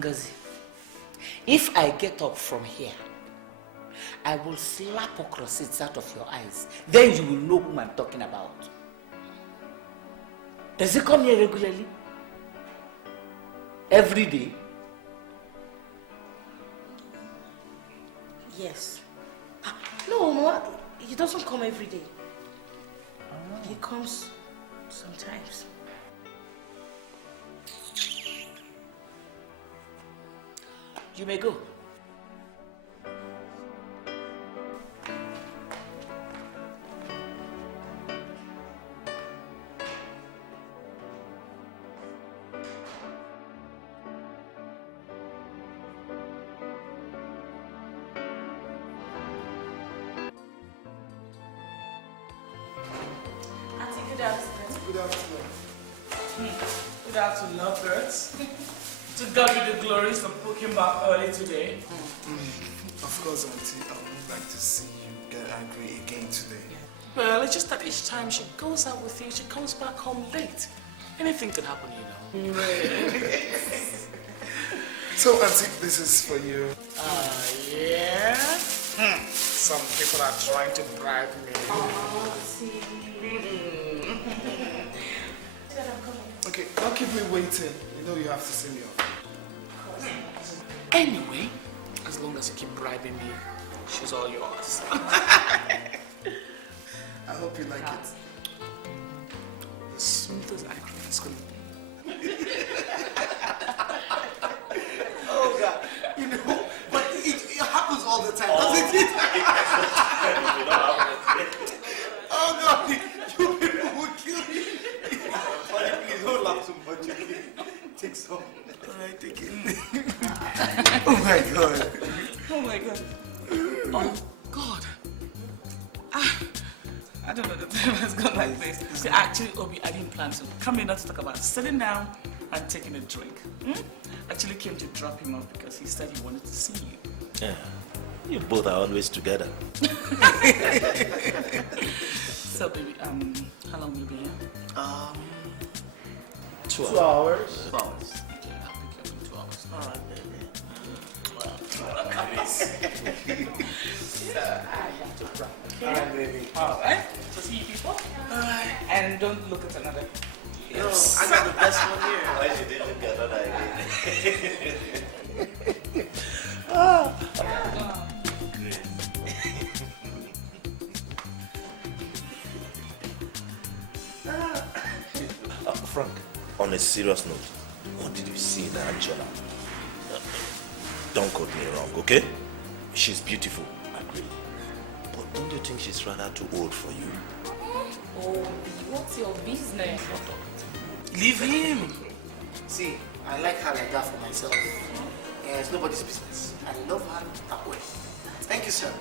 Ngozi, if I get up from here, I will slap ocrossids out of your eyes. Then you will know whom I'm talking about. Does he come here regularly? Every day? Yes. No, he doesn't come every day. He comes sometimes. You may go. Auntie, good afternoon. Good afternoon. Good afternoon, lovebirds. To God be the glory for booking back early today. Of course, Auntie, I would like to see you get angry again today. Well, it's just that each time she goes out with you, she comes back home late. Anything could happen, you know. So, Auntie, this is for you. Yeah? Some people are trying to bribe me. Okay, don't keep me waiting. You know you have to see me off. Anyway, as long as you keep bribing me, she's all yours. I hope you like it. As smooth as ice cream is going to be. Oh, God. You know, but it happens all the time, doesn't it? Oh, no. You people will kill me. Please don't laugh too much. Take some. All right, take it. Oh, my God. Oh my God. Oh God. I don't know the time has gone like this. See, actually, Obi, I didn't plan to come here not to talk about sitting down and taking a drink. Actually came to drop him off because he said he wanted to see you. Yeah. You both are always together. So baby, how long will you be here? 2 2 hours. 2 hours. Okay, I'll pick you up in 2 hours. All right, baby. All right, baby. Alright, so see you people. And don't look at another. Yo, I got the best one here. Why you didn't look at that again? Frank, on a serious note, what did you see in Angela? Don't quote me wrong, okay? She's beautiful, I agree. But don't you think she's rather too old for you? Oh, what's your business? Leave him. See, I like her like that for myself. And it's nobody's business. I love her that way. Thank you, sir.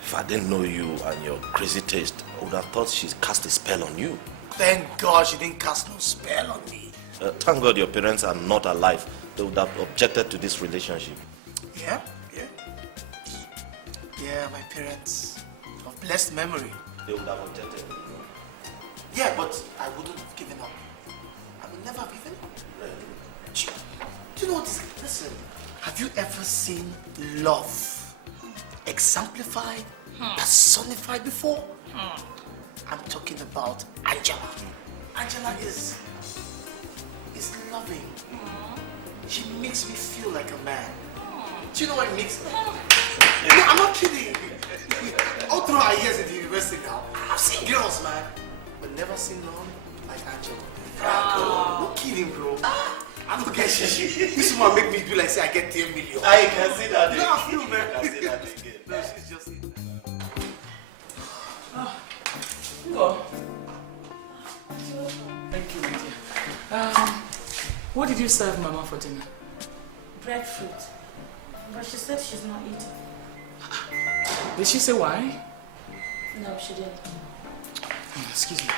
If I didn't know you and your crazy taste, I would have thought she's cast a spell on you. Thank God she didn't cast no spell on me. Thank God your parents are not alive. They would have objected to this relationship. Yeah. Yeah, my parents of blessed memory. They would have objected. Yeah, but I wouldn't have given up. I would never have given up. Do you know what this is? Listen, have you ever seen love exemplified, personified before? I'm talking about Angela. Angela is loving. She makes me feel like a man. Do you know what it makes? No, I'm not kidding. All through our years in the university now, I've seen girls, man, but never seen none like Angela. No kidding, bro. I don't get shit. This woman make me do like say I get 10 million. I can see that. No, I feel, man. I can see that again. No, she's just it. Go. Thank you, my dear. What did you serve Mama for dinner? Breadfruit. But she said she's not eating. Did she say why? No, she didn't. Excuse me.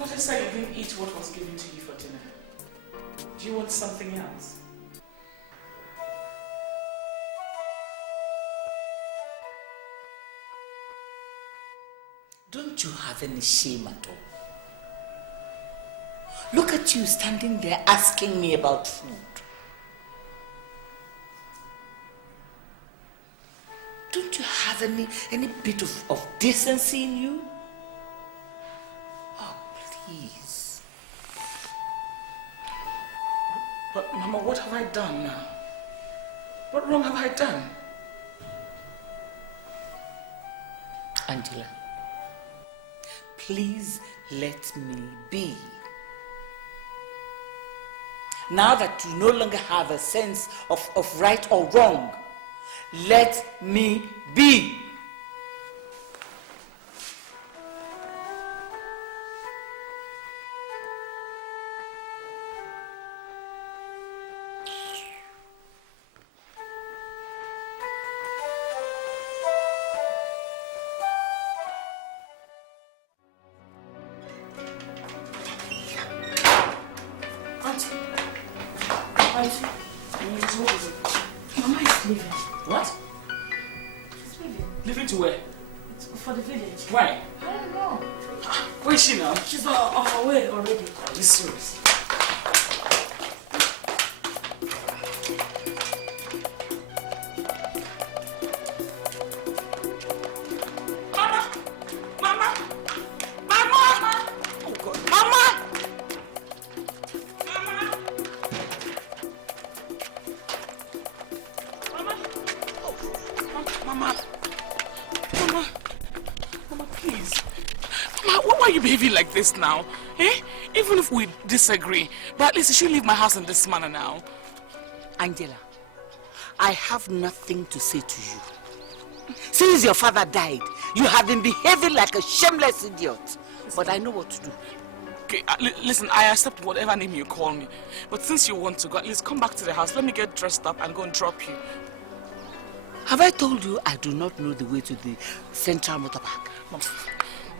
But I said you didn't eat what was given to you for dinner. Do you want something else? Don't you have any shame at all? Look at you standing there asking me about food. Don't you have any bit of decency in you? Oh, please. But Mama, what have I done now? What wrong have I done? Angela, please let me be. Now that you no longer have a sense of right or wrong, let me be. Auntie, what is it? Mama is leaving. What? She's leaving. Leaving to where? It's for the village. Why? I don't know. Where is she now? She's on her way already. Are you serious? Like this now, eh? Even if we disagree, but at least you should leave my house in this manner now. Angela, I have nothing to say to you. Since your father died, you have been behaving like a shameless idiot. But I know what to do. Okay, listen, I accept whatever name you call me. But since you want to go, at least come back to the house. Let me get dressed up and go and drop you. Have I told you I do not know the way to the central motor park? Mom,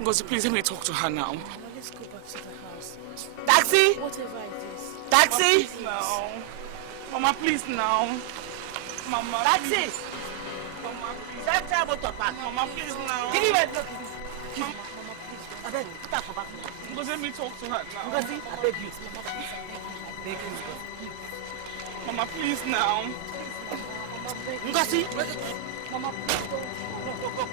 Ngozi, please let me talk to her now. Mama, let's go back to the house. Taxi! Whatever it is. Taxi! Mama, please now. Mama, Taxi! Please. Mama, please. Central motor park. Mama, please now. Give me my Mama, please. I beg you, put that for back. Ngozi, let me talk to her now. Ngozi, I beg you. Mama, please. I beg you. Mama, please now. Mama, beg you. Ngozi! Mama, please don't. Go.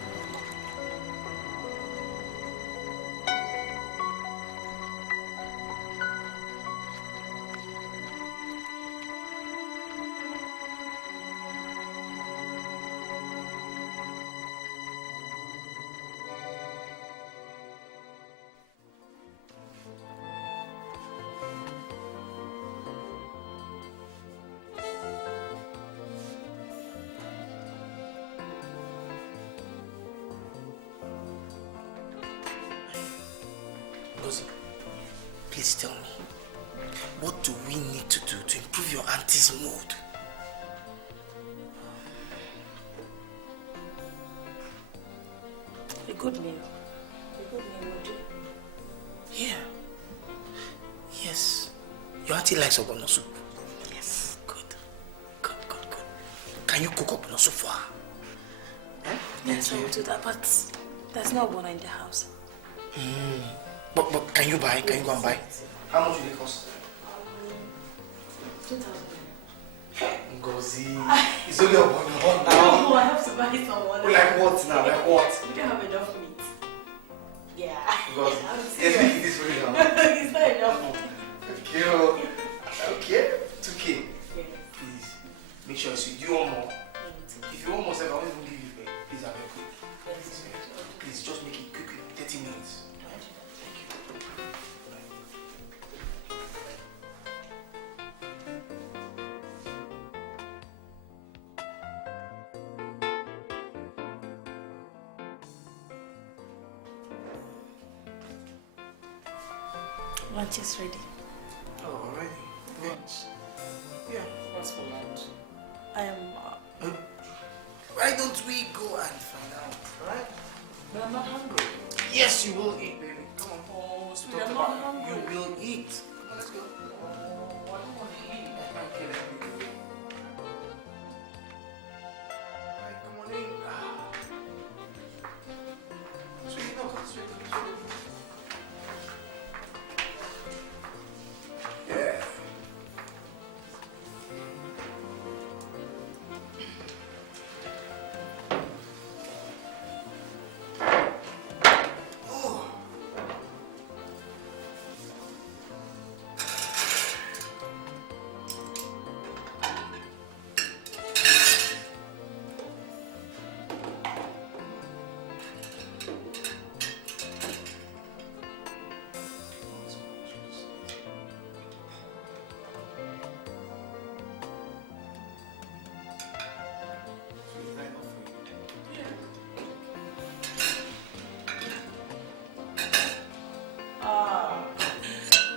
Please tell me, what do we need to do to improve your auntie's mood? A good meal. A good meal will do. Yeah. Yes. Your auntie likes ogbono soup. Yes. Good. Can you cook ogbono soup for her? Yes, I will do that, but there's no ogbono in the house. But can you buy? Can you go and buy? How much will it cost? 2,000. Ngozi, it's only ogbono now. No, I have to buy someone. Like what now? Like what? We don't have enough meat. Yeah. Ngozi, I'm yes, serious. make it this way now. It's not enough. Okay. 2K. Yeah. Please, make sure you see. Do you want more? If you want more, I won't even give you back. Please, I beg you. Please, just make it quick. 30 minutes. Lunch is ready. Oh, already? Lunch. Yeah. What's for lunch? I am. Why don't we go and find out, right? But I'm not hungry. Yes, you will eat, baby. Come on. Oh, once we talked about you will eat. Come on, let's go. Oh, I don't want to eat. Okay, let me do it. Alright, come on in. Sweetie, no, come straight. Yeah.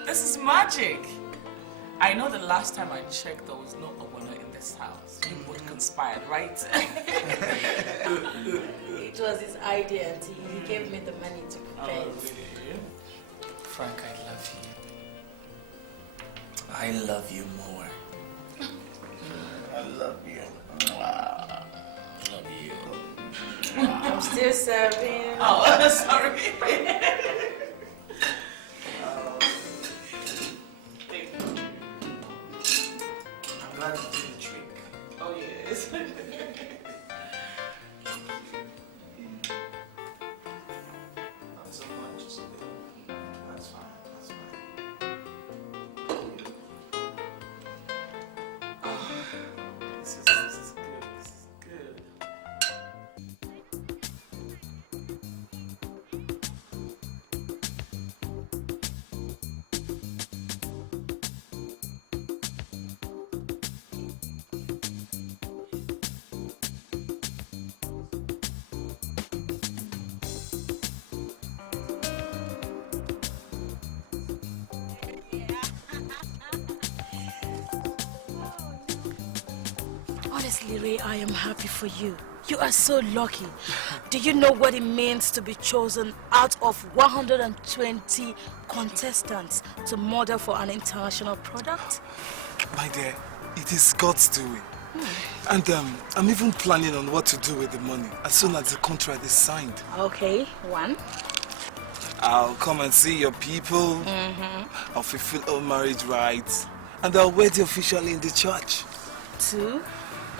This is magic. I know the last time I checked, there was no obono in this house. You both conspired, right? It was his idea, Auntie. He gave me the money to prepare it. Really? Frank, I love you. I love you more. I love you. Wow. I love you. I'm still serving. Oh, sorry. I'm glad you did the trick. Oh, yes. Not so much, just a bit. That's fine, that's fine. This is good. This is good. Honestly, Ray, I am happy for you. You are so lucky. Do you know what it means to be chosen out of 120 contestants to model for an international product? My dear, it is God's doing. And I'm even planning on what to do with the money as soon as the contract is signed. Okay, one. I'll come and see your people. I'll fulfill all marriage rights. And I'll wed you officially in the church. Two.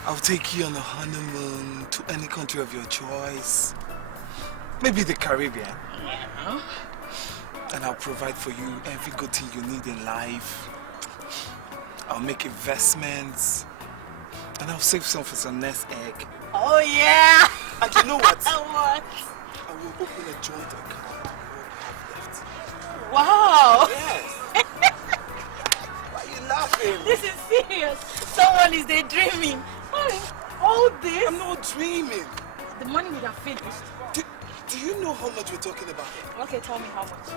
I'll take you on a honeymoon to any country of your choice. Maybe the Caribbean. Yeah. And I'll provide for you every good thing you need in life. I'll make investments. And I'll save some for some nest egg. Oh, yeah. And you know what? What? I will open a joint account with what I have left. Wow. Yes. Why are you laughing? This is serious. Someone is daydreaming. All this? I'm not dreaming. The money would have finished. Do you know how much we're talking about? Okay, tell me how much.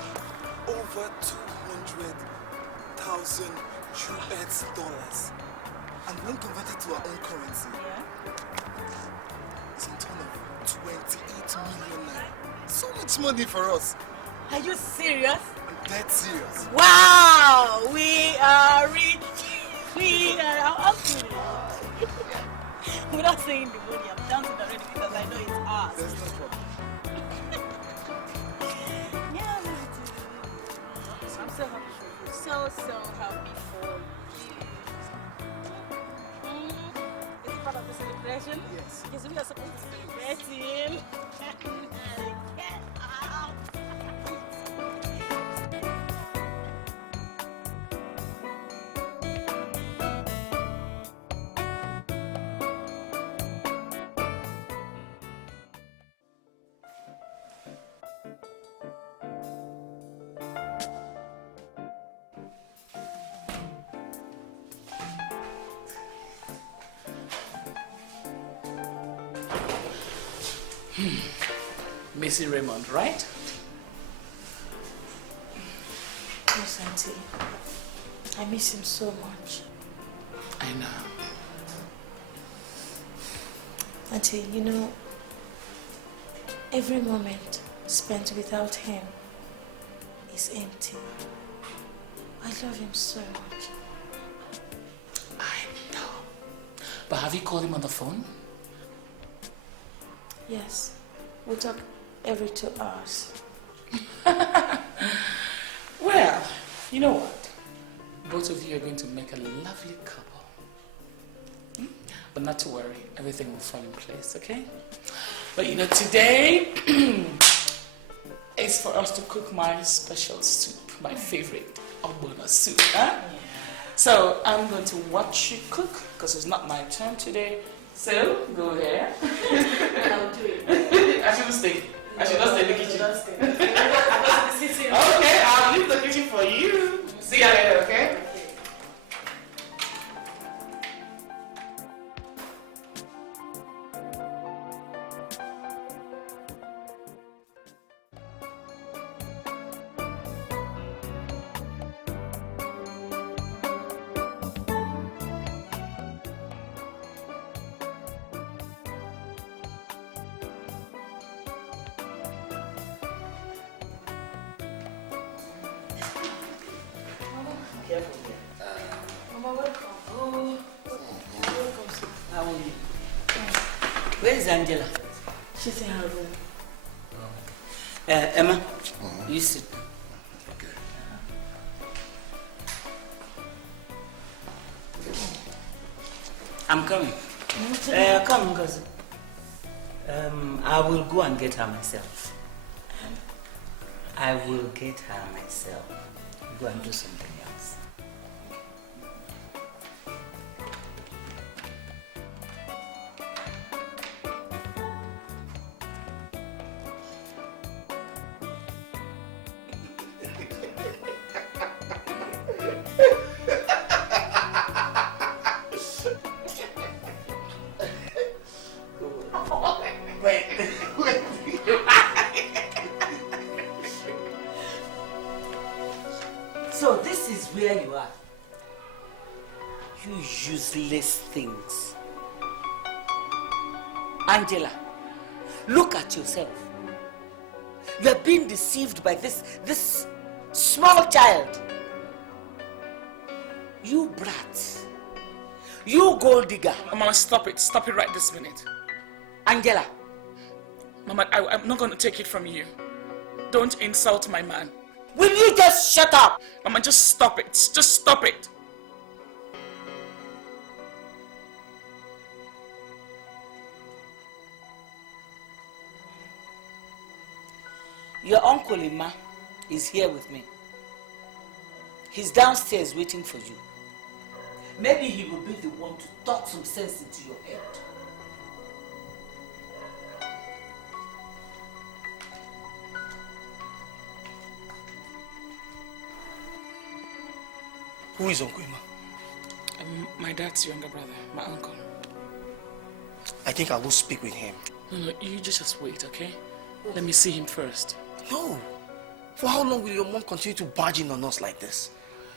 Over 200,000 US dollars. And when converted to our own currency, it's in turn of 28 million naira. So much money for us. Are you serious? I'm dead serious. Wow! We are rich. We are up to it. Without saying the money, I'm dancing already because I know it's ours. There's no problem. Yeah, I'm so happy for you. So happy for you. Is it part of the celebration? Yes. Yes, we are supposed to celebrate him. Get out. Missy Raymond, right? Yes, Auntie. I miss him so much. I know. Auntie, you know, every moment spent without him is is empty. I love him so much. I know. But have you called him on the phone? Yes. We talk every 2 hours. Well, you know what? Both of you are going to make a lovely couple. But not to worry, everything will fall in place, okay? But you know, today is for us to cook my special soup, my favorite ogbonna soup, huh? So I'm going to watch you cook because it's not my turn today. So go there. I'll do it. I shouldn't stay. I should not stay in the kitchen. Okay, I'll leave the kitchen for you. See you later, okay? Where is Angela? She's in her room. Emma, you sit. Okay. I'm coming. Come, cousin. I will go and get her myself. I will get her myself. Go and do something else. So this is where you are. You useless things. Angela, look at yourself. You are being deceived by this small child. You brat. You gold digger. Mama, stop it. Stop it right this minute. Angela. Mama, I'm not going to take it from you. Don't insult my man. Will you just shut up? Mama, just stop it. Just stop it. Your uncle Ima is here with me. He's downstairs waiting for you. Maybe he will be the one to talk some sense into your head. Who is Uncle Ima? My dad's younger brother, my uncle. I think I will speak with him. No, you just wait, okay? Let me see him first. No. For how long will your mom continue to barge in on us like this?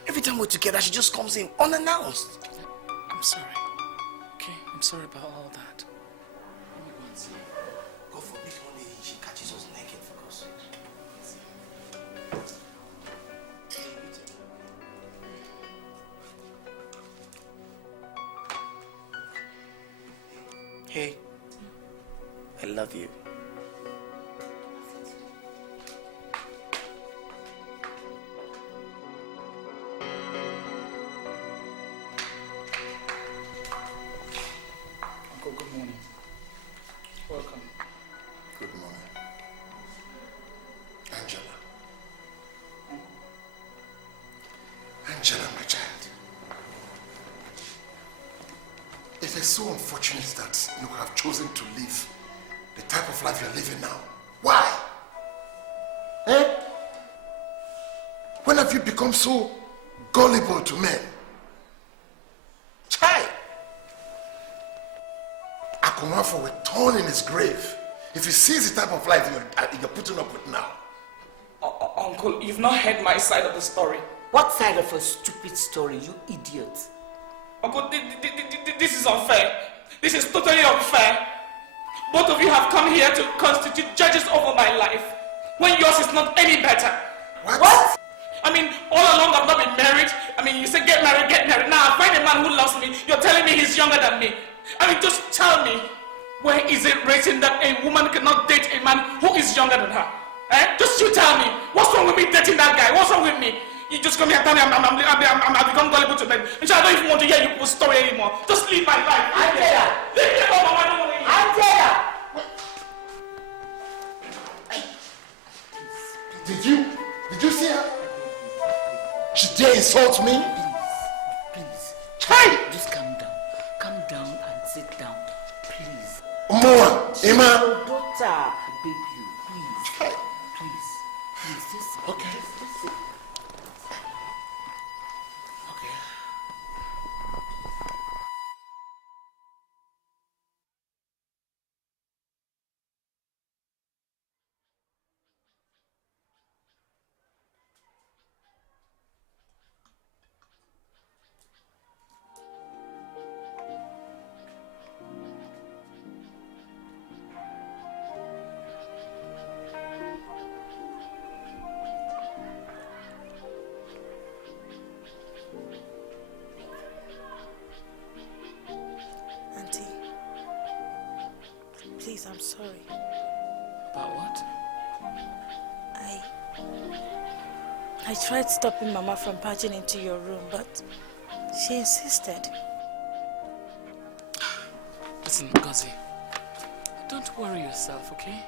Every time we're together, she just comes in unannounced. I'm sorry. Okay, I'm sorry about all that. Let me go and see. God forbid one day she catches us naked for God's sake. Hey, I love you. Uncle, good morning. Welcome. Good morning. Angela. Angela, my child. It is so unfortunate that you have chosen to live the type of life you're living now. Why? Eh? When have you become so gullible to men? Child. Akumafo will turn in his grave if he sees the type of life you're putting up with now. Uncle, you've not heard my side of the story. What side of a stupid story, you idiot? Uncle, this is unfair. This is totally unfair. Both of you have come here to constitute judges over my life, when yours is not any better. What? What? I've not been married. I mean, you say get married, get married. Now I find a man who loves me. You're telling me he's younger than me. I mean, just tell me, where is it written that a woman cannot date a man who is younger than her? Eh? Just you tell me. What's wrong with me dating that guy? What's wrong with me? You just come here and tell me I've become gullible to men. And I don't even want to hear your story anymore. Just leave my life. Angela! Leave me alone, Mama. I don't want to hear. Angela! Did you see her? She dare insult me? Please. Hey! Just calm down. Calm down and sit down. Please. Moa, Emma. Your daughter beg you. Please. Hey. Please. Please. Just Okay. Just sit. Okay. Auntie, please, I'm sorry. About what? I tried stopping Mama from barging into your room, but she insisted. Listen, Ngozi, don't worry yourself, okay?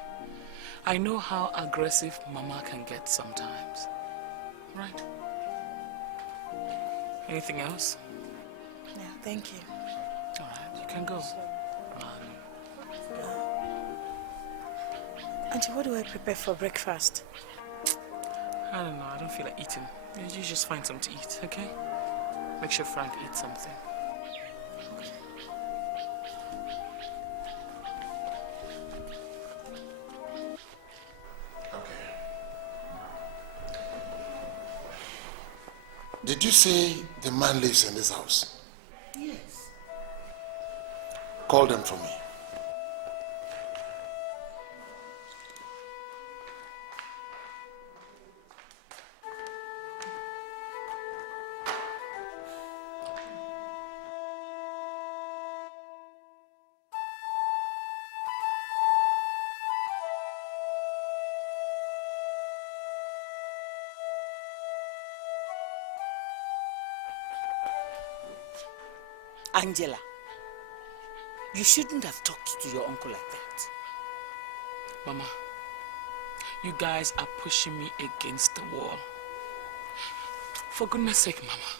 I know how aggressive Mama can get sometimes. Right? Anything else? Yeah, thank you. Alright, you can go. Auntie, what do I prepare for breakfast? I don't know, I don't feel like eating. You just find something to eat, okay? Make sure Frank eats something. Okay. Did you say the man lives in this house? Yes. Call them for me. Angela, you shouldn't have talked to your uncle like that. Mama, you guys are pushing me against the wall. For goodness sake, Mama,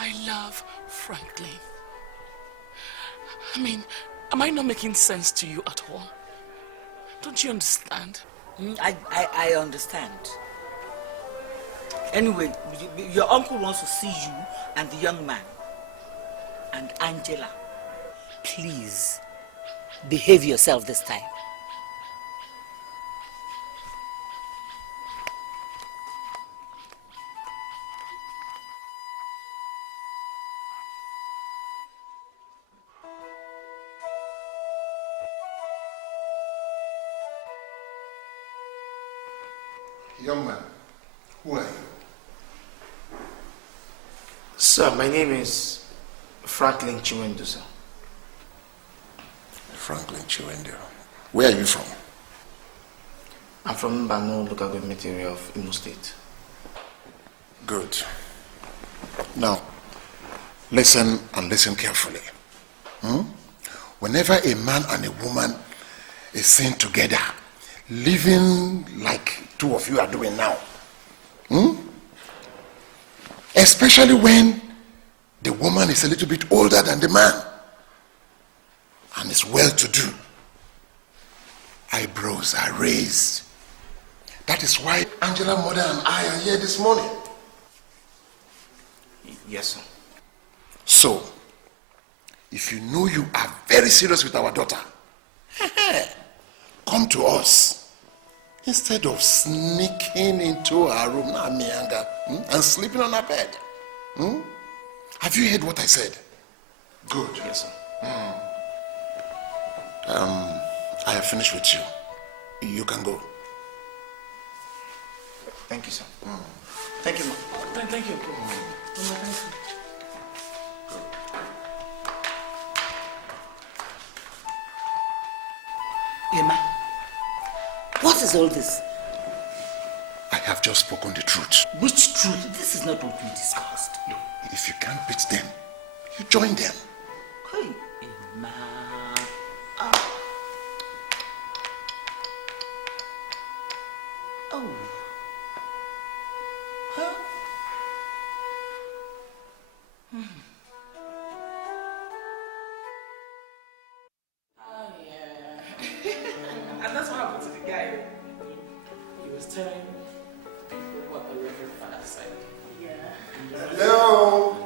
I love Franklin. I mean, am I not making sense to you at all? Don't you understand? I understand. Anyway, your uncle wants to see you and the young man. And Angela, please, behave yourself this time. Young man, who are you? Sir, my name is Franklin Chiwendo, sir. Franklin Chiwendo. Where are you from? I'm from Mbano local government area of Imo State. Good. Now, listen and listen carefully. Whenever a man and a woman is seen together, living like two of you are doing now, especially when the woman is a little bit older than the man and is well-to-do, eyebrows are raised. That is why Angela, mother, and I are here this morning. Yes, sir. So, if you know you are very serious with our daughter, come to us instead of sneaking into our room and sleeping on our bed. Have you heard what I said? Good. Yes, sir. I have finished with you. You can go. Thank you, sir. Thank you, ma. Thank you. Mama, thank you. Emma, what is all this? I have just spoken the truth. Which truth? This is not what we discussed. If you can't beat them, you join them. Hey, Emma. Oh. Huh? Oh, yeah. And that's what happened to the guy. He was telling people what the Reverend Father said. Yeah. Hello.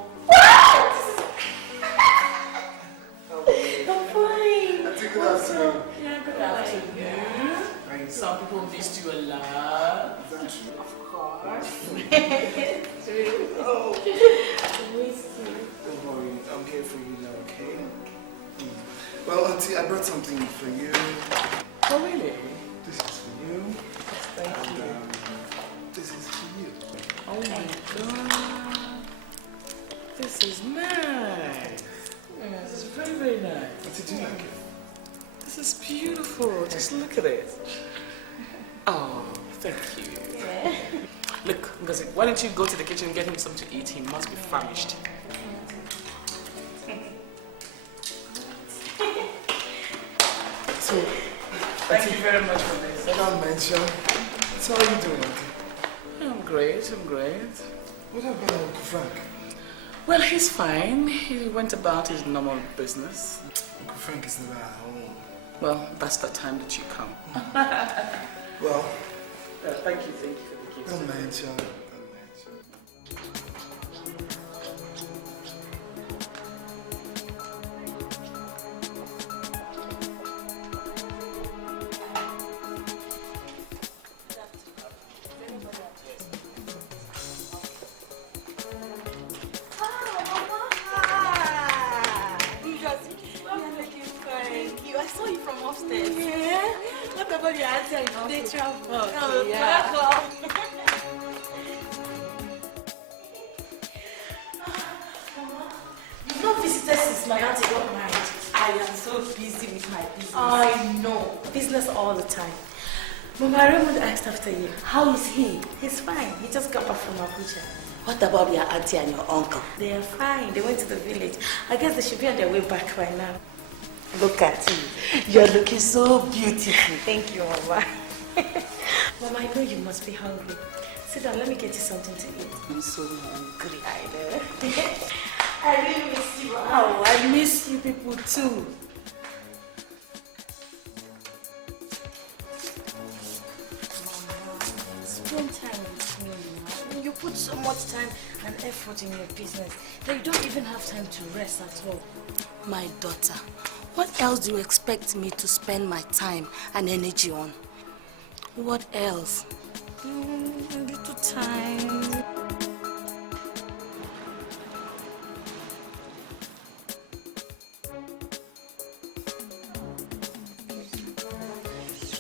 I'm fine. Good afternoon. Yeah, good afternoon. Some people missed you a lot. Is that true? Of course. Oh. Missed you. Don't worry, I'm here for you now, okay? Well, Auntie, I brought something for you. Oh, really? This is for you. Thank you. This is for you. Oh my God. This is nice. Yeah, this is very, very nice. Auntie, do you like it? This is beautiful. Just look at it. Oh, thank you. Yeah. Look, Ngozi, why don't you go to the kitchen and get him something to eat? He must be famished. So, Thank you very much for this. I can't mention. So how are you doing, Auntie? I'm great, I'm great. What about Uncle Frank? Well, he's fine. He went about his normal business. Uncle Frank is never at home. Well, that's the time that you come. Well, Thank you for the gift. don't mention. I saw you from upstairs. Yeah? What about your auntie and uncle? They traveled. Oh, yeah. Welcome. You've not visited since my auntie got married. I am so busy with my business. I know. Business all the time. Mama Raymond asked after you. How is he? He's fine. He just got back from Abuja. What about your auntie and your uncle? They are fine. They went to the village. I guess they should be on their way back by now. Look at you. You're looking so beautiful. Thank you, Mama. Mama, I know you must be hungry. Sit down. Let me get you something to eat. I'm so hungry. I know. I really miss you, Mama. Oh, I miss you people too. Spend time with me now. You put so much time and effort in your business that you don't even have time to rest at all. My daughter, what else do you expect me to spend my time and energy on? What else? A little time.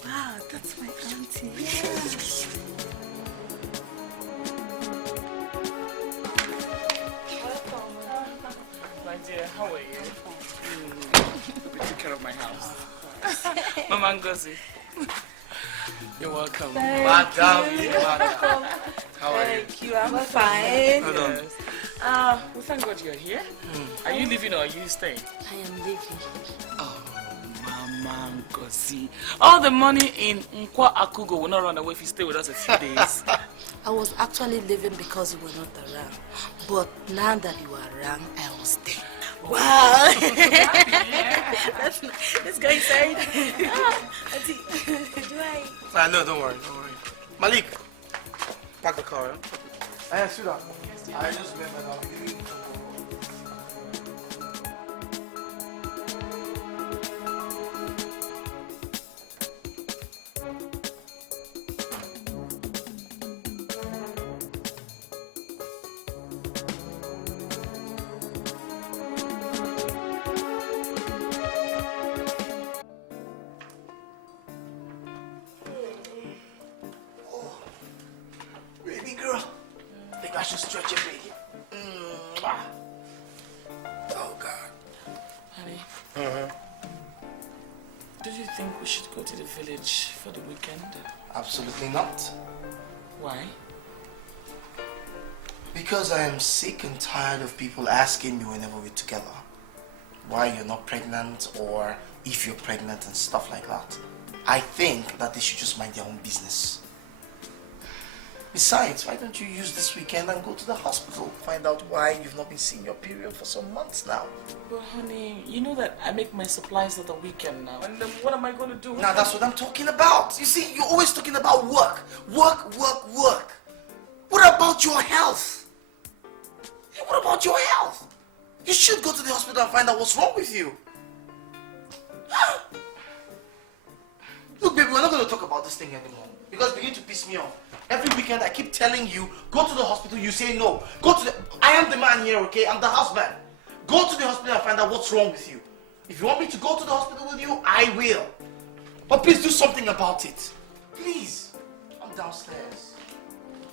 Wow, that's my auntie. My dear, how are you? Hope you took care of my house. Mama Ngozi. You're welcome. Madam, How are you? thank you. I'm fine. Hold on. We thank God you're here. Are you leaving or are you staying? I am leaving. Oh, Mama Ngozi. All the money in Nkwa Akugo will not run away if you stay with us a few days. I was actually leaving because you were not around. But now that you are around, I will stay. Wow. Let's go inside. Auntie, do I? No, don't worry. Malik, park the car. Hey, sit down. I just remembered I'll be leaving tomorrow. Baby girl, should stretch a bit here. Oh, God. Honey, do you think we should go to the village for the weekend? Absolutely not. Why? Because I am sick and tired of people asking me whenever we're together why you're not pregnant or if you're pregnant and stuff like that. I think that they should just mind their own business. Besides, why don't you use this weekend and go to the hospital? Find out why you've not been seeing your period for some months now. But honey, you know that I make my supplies at the weekend now. And then what am I going to do? Now that's what I'm talking about. You see, you're always talking about work. Work, work, work. What about your health? What about your health? You should go to the hospital and find out what's wrong with you. Look, baby, we're not going to talk about this thing anymore. Because it's beginning to piss me off. Every weekend I keep telling you, go to the hospital, you say no. I am the man here, okay? I'm the husband. Go to the hospital and find out what's wrong with you. If you want me to go to the hospital with you, I will. But please do something about it. Please. I'm downstairs.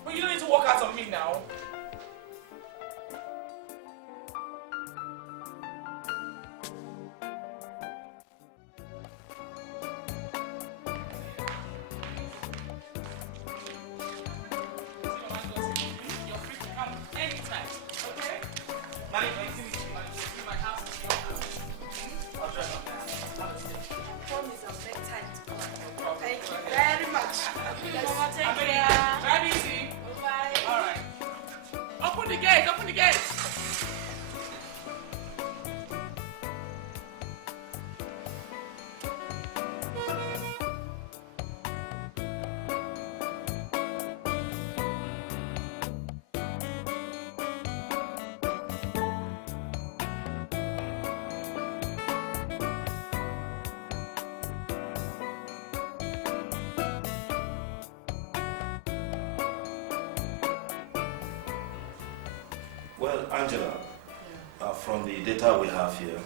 But you don't need to walk out on me now. Well, Angela, from the data we have here,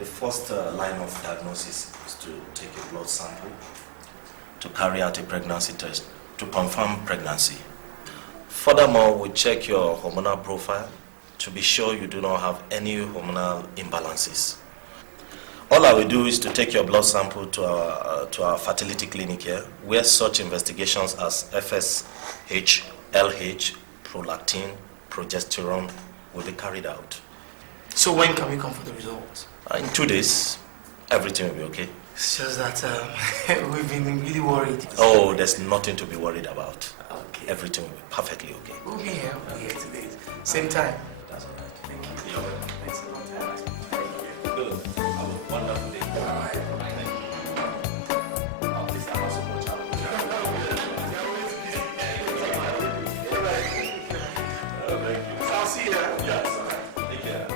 the first line of diagnosis is to take a blood sample to carry out a pregnancy test to confirm pregnancy. Furthermore, we check your hormonal profile to be sure you do not have any hormonal imbalances. All I will do is to take your blood sample to our fertility clinic here, where such investigations as FSH, LH, prolactin, progesterone will be carried out. So when can we come for the results? In 2 days, everything will be okay. It's just that we've been really worried. Oh, there's nothing to be worried about. Okay. Everything will be perfectly okay. We'll be here today. Same time. That's all right. Thank you. You're welcome. Thanks a lot. Good. Have a wonderful day. All right. Thank you. Oh, please, I'm not so much. I'll see you. Yes, all right. Take care.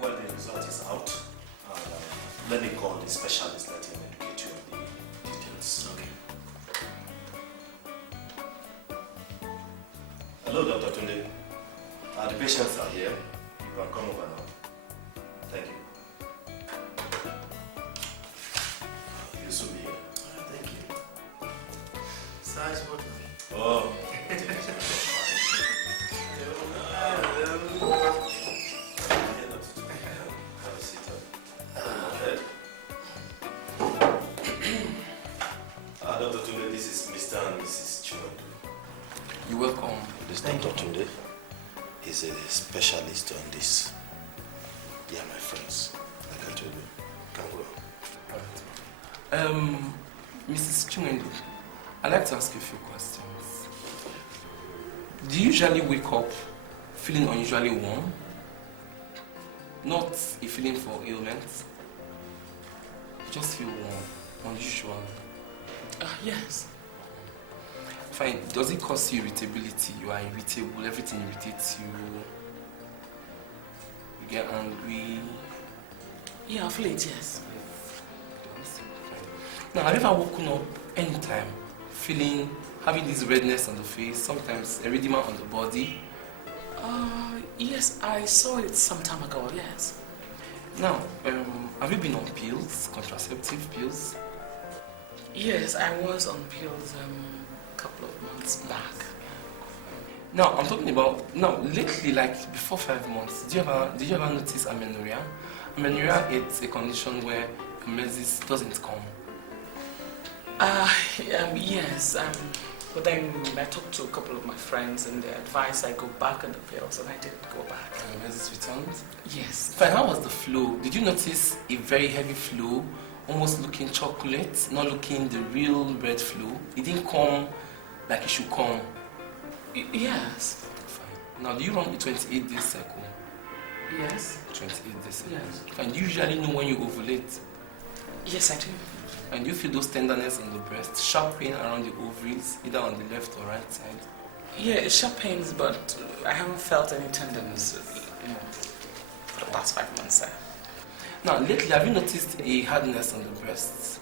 Well, the result is out. Let me call the specialist, let him educate you on the details. Okay. Hello, Dr. Tunde. The patients are here. You can come over now. Thank you. You should be here. Thank you. Size what? Oh. Have a seat. Okay. Dr. Tunde, this is Mr. and Mrs. Chimadu. You're welcome. This Dr. Tunde is a specialist on this. They are my friends, like I told you. Can go. Mrs. Chimendu, I'd like to ask you a few questions. Do you usually wake up feeling unusually warm? Not a feeling for ailment? Just feel warm, unusual. Yes. Fine. Does it cause you irritability? You are irritable, everything irritates you. You get angry. Yeah, I feel it, yes. Now, have you ever woken up anytime having this redness on the face, sometimes erythema on the body? Yes, I saw it some time ago, yes. Now, have you been on pills, contraceptive pills? Yes, I was on pills a couple of months back. Now, I'm talking about, now, lately, like before 5 months, did you ever notice amenorrhea? Amenorrhea, it's a condition where your menses doesn't come. Yes, but then I talked to a couple of my friends and they advised I go back on the pills, and I did go back. And your menses returned? Yes. Fine, how was the flow? Did you notice a very heavy flow, almost looking chocolate, not looking the real red flow? It didn't come like it should come. Yes. Fine. Now, do you run a 28-day cycle? Yes. 28 days. Yes. And do you usually know when you ovulate? Yes, I do. And do you feel those tenderness on the breast, sharp pain around the ovaries, either on the left or right side? Yeah, it's sharp pains, but I haven't felt any tenderness, for the past 5 months. Now, lately, have you noticed a hardness on the breasts?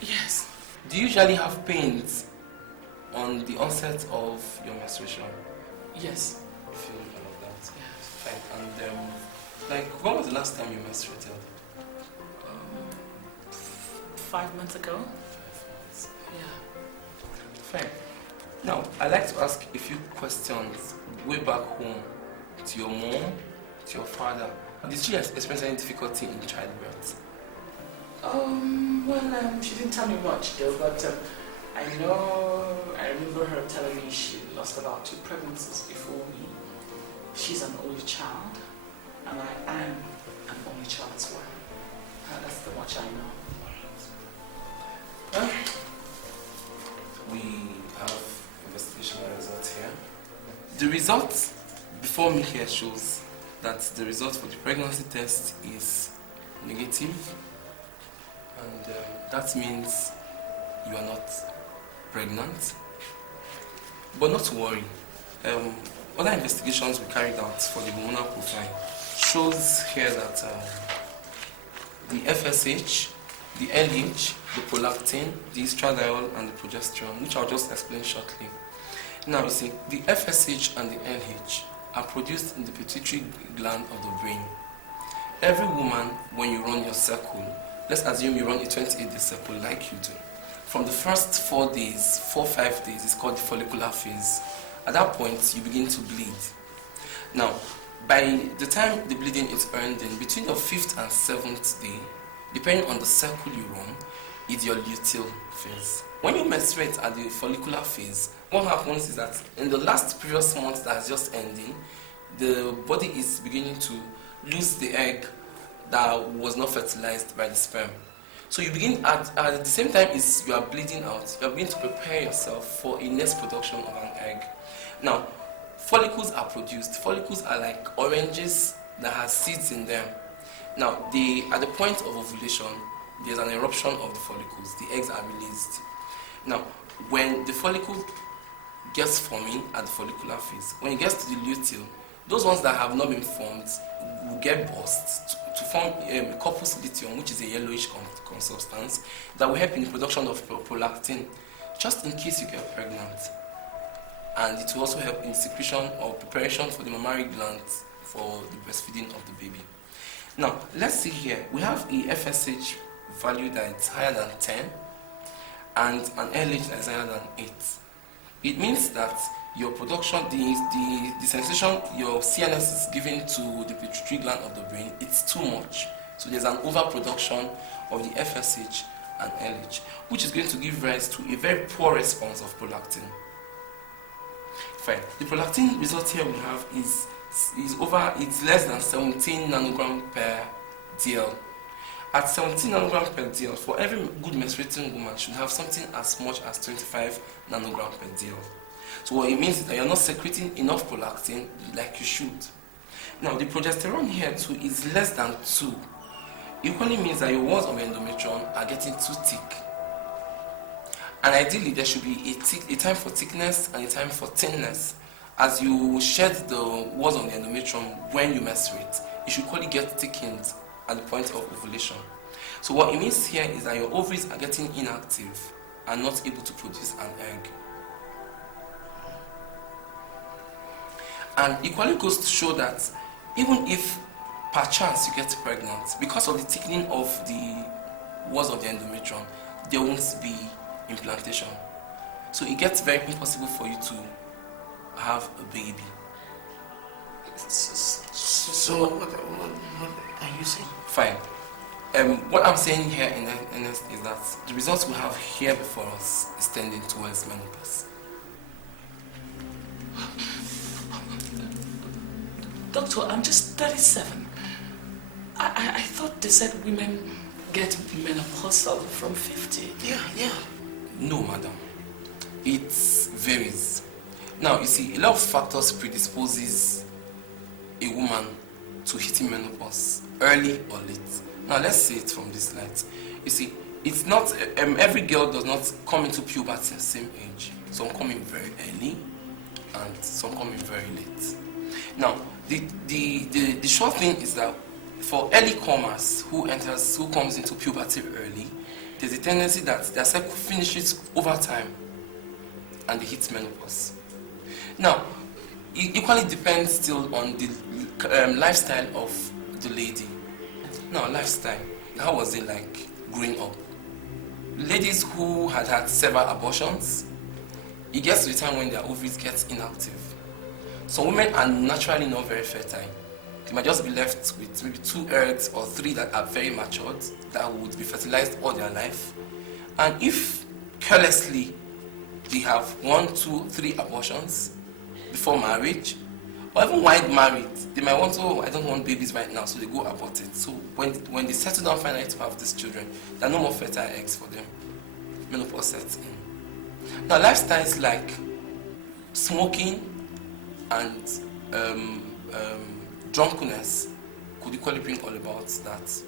Yes. Do you usually have pains on the onset of your menstruation? Yes. You feel all of that? Yes. Fine. And, like, when was the last time you menstruated? 5 months ago. 5 months. Yeah. Fine. Now, I'd like to ask a few questions way back home to your mom, to your father. Did she experience any difficulty in childbirth? Well, she didn't tell me much though, but I remember her telling me she lost about 2 pregnancies before me. She's an only child, and I am an only child as well. That's the much I know. We have investigation results here. The results before me here shows that the result for the pregnancy test is negative, and that means you are not pregnant. But not to worry. Other investigations we carried out for the hormonal profile shows here that the FSH, the LH, the prolactin, the estradiol, and the progesterone, which I'll just explain shortly. Now, you see, the FSH and the LH are produced in the pituitary gland of the brain. Every woman, when you run your cycle, let's assume you run a 28-day cycle like you do. From the first 4 days, 4-5 days, it's called the follicular phase. At that point, you begin to bleed. Now, by the time the bleeding is ending, between the 5th and 7th day, depending on the cycle you run, is your luteal phase. When you menstruate at the follicular phase, what happens is that in the last previous month that is just ending, the body is beginning to lose the egg that was not fertilized by the sperm. So you begin at the same time as you are bleeding out, you are beginning to prepare yourself for a next production of an egg. Now, follicles are produced. Follicles are like oranges that have seeds in them. Now, at the point of ovulation, there's an eruption of the follicles. The eggs are released. Now, when the follicle gets forming at the follicular phase, when it gets to the luteal, those ones that have not been formed will get burst to form a corpus luteum, which is a yellowish substance that will help in the production of prolactin, just in case you get pregnant. And it will also help in the secretion or preparation for the mammary glands for the breastfeeding of the baby. Now, let's see here. We have a FSH value that is higher than 10 and an LH that is higher than 8. It means that your production, the sensation your CNS is giving to the pituitary gland of the brain, it's too much. So there's an overproduction of the FSH and LH, which is going to give rise to a very poor response of prolactin. Fine. The prolactin result here we have is less than 17 nanogram per DL. At 17 nanogram per DL, for every good menstruating woman should have something as much as 25 nanogram per DL. So what it means is that you're not secreting enough prolactin like you should. Now the progesterone here too is less than 2. Equally means that your walls of endometrium are getting too thick. And ideally there should be a time for thickness and a time for thinness. As you shed the walls on the endometrium when you menstruate, it should equally get thickened at the point of ovulation. So what it means here is that your ovaries are getting inactive and not able to produce an egg. And equally goes to show that even if per chance you get pregnant, because of the thickening of the walls of the endometrium, there won't be implantation. So it gets very impossible for you to have a baby. So what are you saying? Fine. What I'm saying here in earnest is that the results we have here before us is tending towards menopause. Doctor, I'm just 37. I thought they said women get menopausal from 50. Yeah. No, madam. It varies. Now, you see, a lot of factors predisposes a woman to hitting menopause, early or late. Now, let's say it from this light. You see, it's not, every girl does not come into puberty at the same age. Some come in very early and some come in very late. Now, the short thing is that for early comers who comes into puberty early, there's a tendency that their cycle finishes over time and they hit menopause. Now, it equally depends still on the lifestyle of the lady. Now, lifestyle, how was it like growing up? Ladies who had several abortions, it gets to the time when their ovaries get inactive. So women are naturally not very fertile. They might just be left with maybe 2 eggs or 3 that are very matured, that would be fertilized all their life. And if carelessly they have 1, 2, 3 abortions before marriage, or even while married, they might want, I don't want babies right now, so they go abort it. So when they settle down finally to have these children, there are no more fertile eggs for them. Menopause sets in. Now, lifestyles like smoking and drunkenness could equally bring all about that.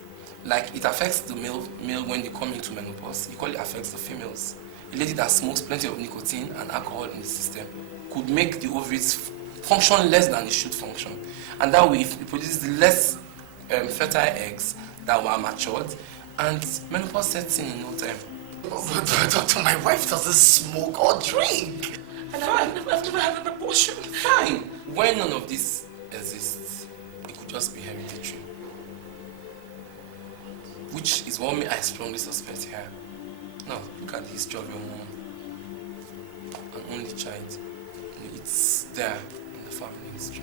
Like, it affects the male when they come into menopause, it equally affects the females. A lady that smokes plenty of nicotine and alcohol in the system could make the ovaries function less than it should function. And that way, it produces less fertile eggs that were matured, and menopause sets in no time. But doctor, my wife doesn't smoke or drink. And I've never had an abortion. Fine. When none of this exists, it could just be hereditary. Which is what I strongly suspect here. Now, look at the history of your mom. An only child. It's there in the family history.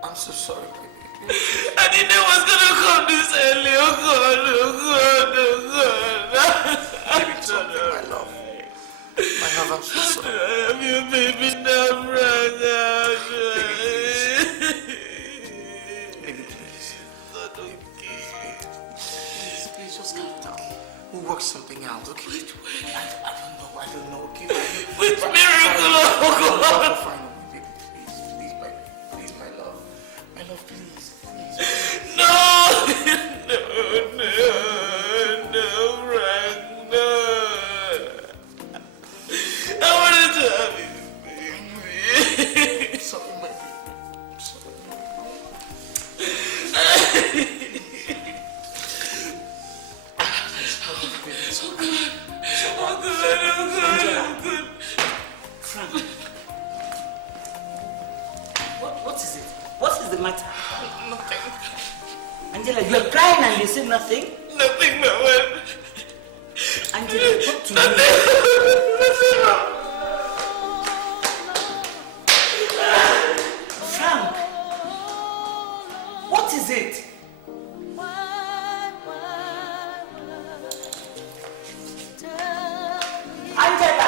I'm so sorry, baby. And up this early. Oh God, oh God, oh God. Baby, it's okay, my love. My love, I'm so sorry. I'm your baby now, brother. Baby, please. Please, just calm down. We'll work something out, okay? Wait. I don't know, okay? Which miracle, oh God. Fine, baby, please, my love. My love, please. No, Frank, no. I wanted to have you, baby. Sorry, my baby. Frank. What is it? What is the matter? Nothing. Angela, you're crying and you say nothing? Nothing, no one. Angela, talk to me. Frank, what is it? Angela!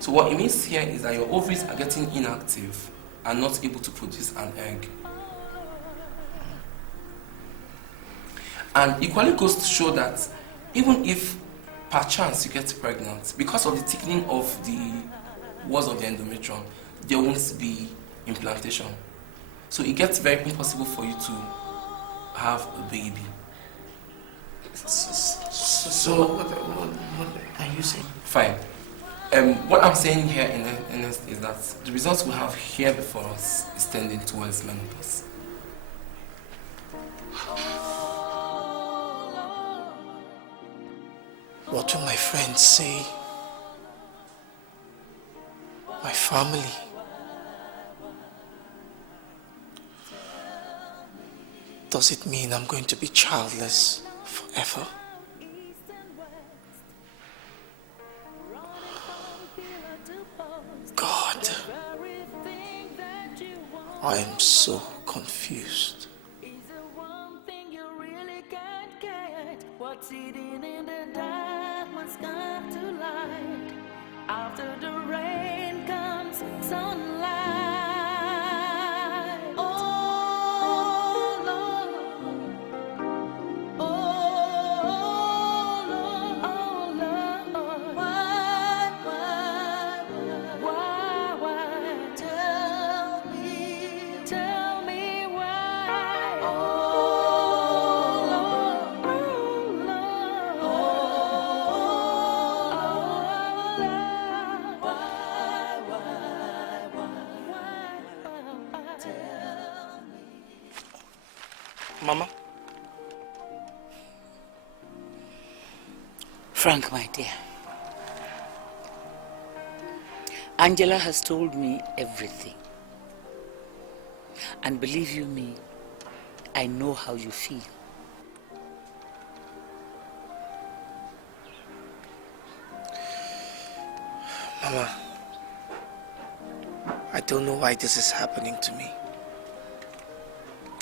So what it means here is that your ovaries are getting inactive and not able to produce an egg. And equally goes to show that even if perchance you get pregnant, because of the thickening of the walls of the endometrium, there won't be implantation. So it gets very impossible for you to have a baby. So what are you saying? Fine. What I'm saying here in earnest is that the results we have here before us is tending towards menopause. What will my friends say? My family? Does it mean I'm going to be childless forever? God, I am so confused. What's hidden in the dark must come to light. After the rain comes sunlight. Oh Lord, oh Lord, oh Lord. Why? Tell me why. Oh Mama? Frank, my dear. Angela has told me everything. And believe you me, I know how you feel. Mama, I don't know why this is happening to me.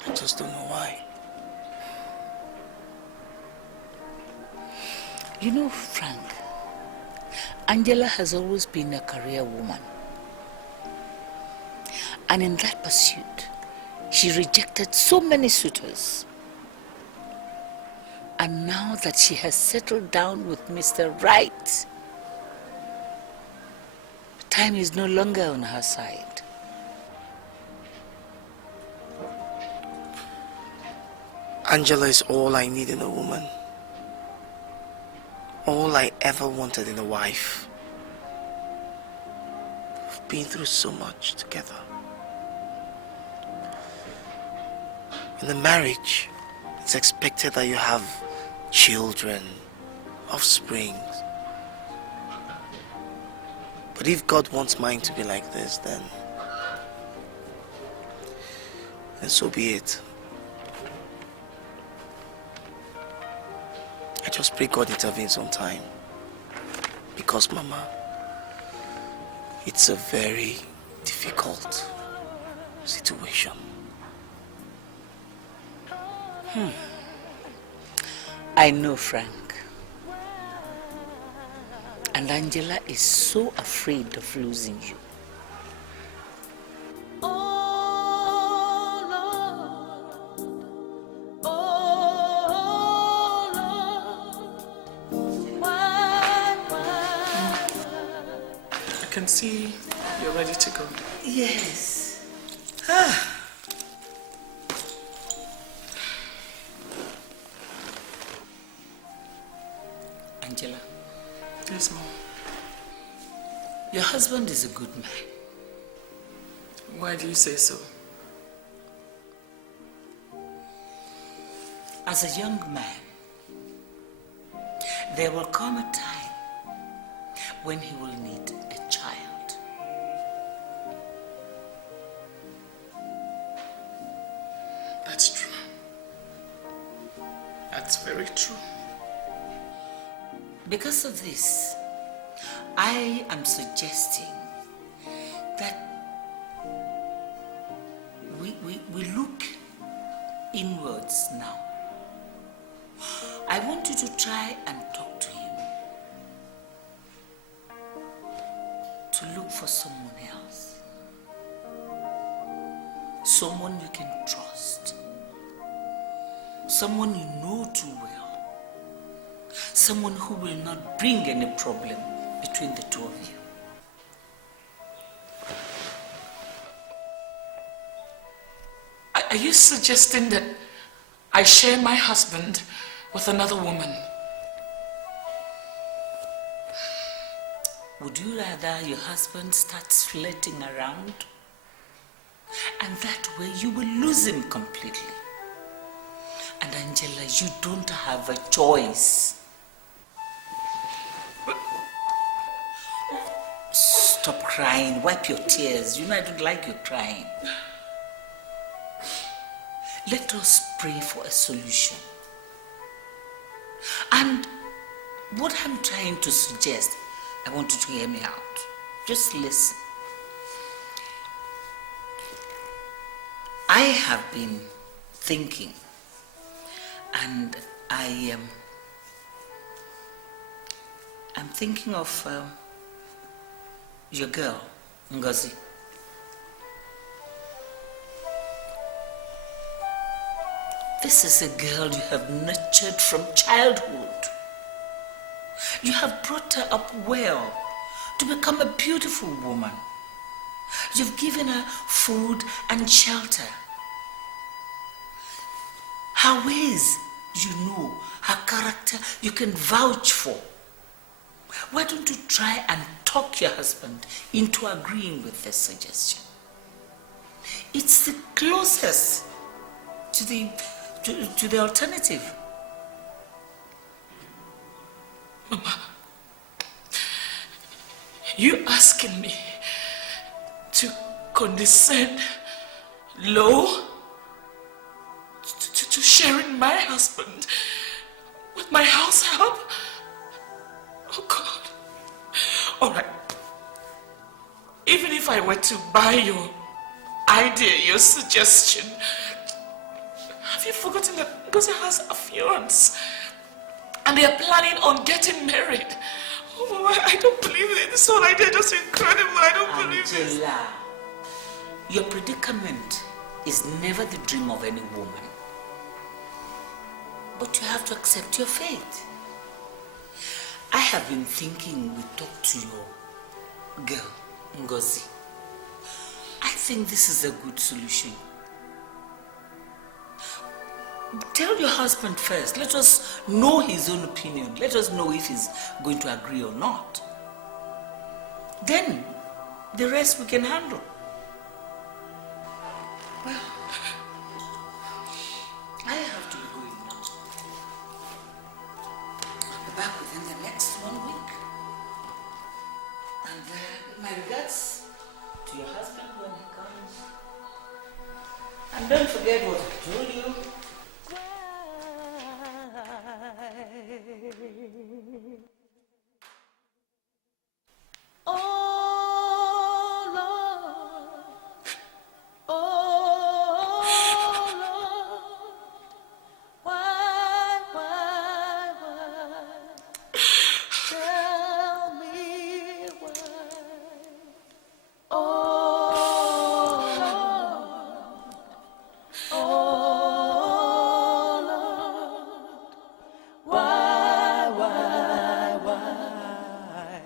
I just don't know why. You know, Frank, Angela has always been a career woman. And in that pursuit, She rejected so many suitors. And now that she has settled down with Mr. Right, time is no longer on her side. Angela is all I need in a woman. All I ever wanted in a wife. We've been through so much together. In a marriage, it's expected that you have children, offspring. But if God wants mine to be like this, then so be it. I just pray God intervenes on time. Because, Mama, it's a very difficult situation. I know, Frank. And Angela is so afraid of losing you. I can see you're ready to go. Yes. Angela. Yes, Mom. Your husband is a good man. Why do you say so? As a young man, there will come a time when he will need a child. That's true. That's very true. Because of this, I am suggesting that we look inwards now. I want you to try and talk to him, to look for someone else, someone you can trust, someone you know too well, someone who will not bring any problem between the two of you. Are you suggesting that I share my husband with another woman? Would you rather your husband starts flirting around? And that way you will lose him completely. And Angela, you don't have a choice. Stop crying, wipe your tears. You know I don't like you crying. Let us pray for a solution. And what I'm trying to suggest, I want you to hear me out. Just listen. I have been thinking, and I'm thinking of your girl, Ngozi. This is a girl you have nurtured from childhood. You have brought her up well to become a beautiful woman. You've given her food and shelter. Her ways, you know, her character, you can vouch for. Why don't you try and talk your husband into agreeing with this suggestion? It's the closest to the alternative. Mama, you asking me to condescend low to sharing my husband with my house help? Oh God. All right. Even if I were to buy your idea, your suggestion, have you forgotten that Ngozi has a fiance and they are planning on getting married? Oh, I don't believe it. This whole idea is just incredible. I don't believe it. Angela, your predicament is never the dream of any woman. But you have to accept your fate. I have been thinking we talk to your girl, Ngozi. I think this is a good solution. Tell your husband first. Let us know his own opinion. Let us know if he's going to agree or not. Then, the rest we can handle. Well, I have to be going now. I'll be back within the next 1 week. And my regards to your husband when he comes. And don't forget what I told you. Oh Lord, oh Lord, why? Tell me why. Oh Lord, oh Lord, why?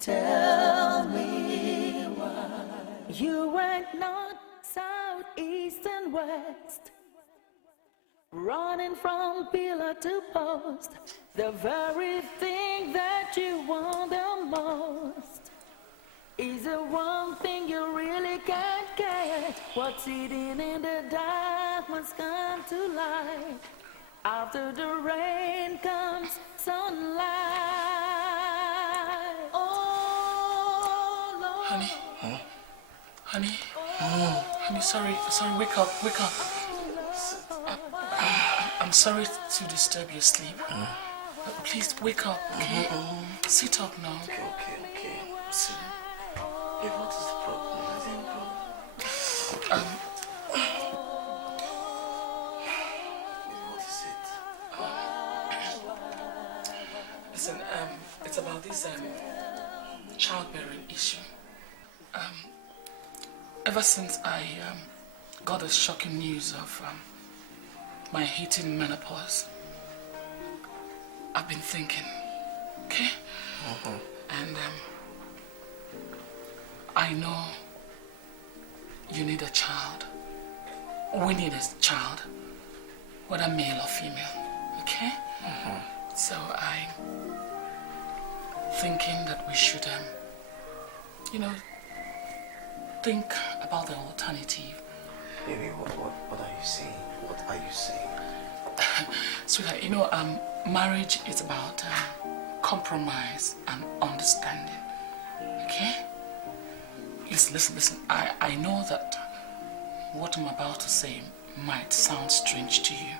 Tell me why. You went north, south, east, and west, running from pillar to post, the very thing that you want the most is the one thing you really can't get. What's hidden in the dark must come to light. After the rain comes sunlight. Oh Lord. Honey? Huh? Honey? Honey, sorry, wake up. I'm sorry to disturb your sleep. Please wake up, okay? Sit up now. Okay. Sit. Hey, what is the problem? I didn't go. What is it? Listen, it's about this childbearing issue. Ever since I got the shocking news of my hitting menopause, I've been thinking, okay? And I know you need a child. We need a child, whether male or female, okay? So I'm thinking that we should, think about the alternative. Baby, what are you saying? What are you saying? Sweetheart, marriage is about compromise and understanding. Okay? Listen. I know that what I'm about to say might sound strange to you,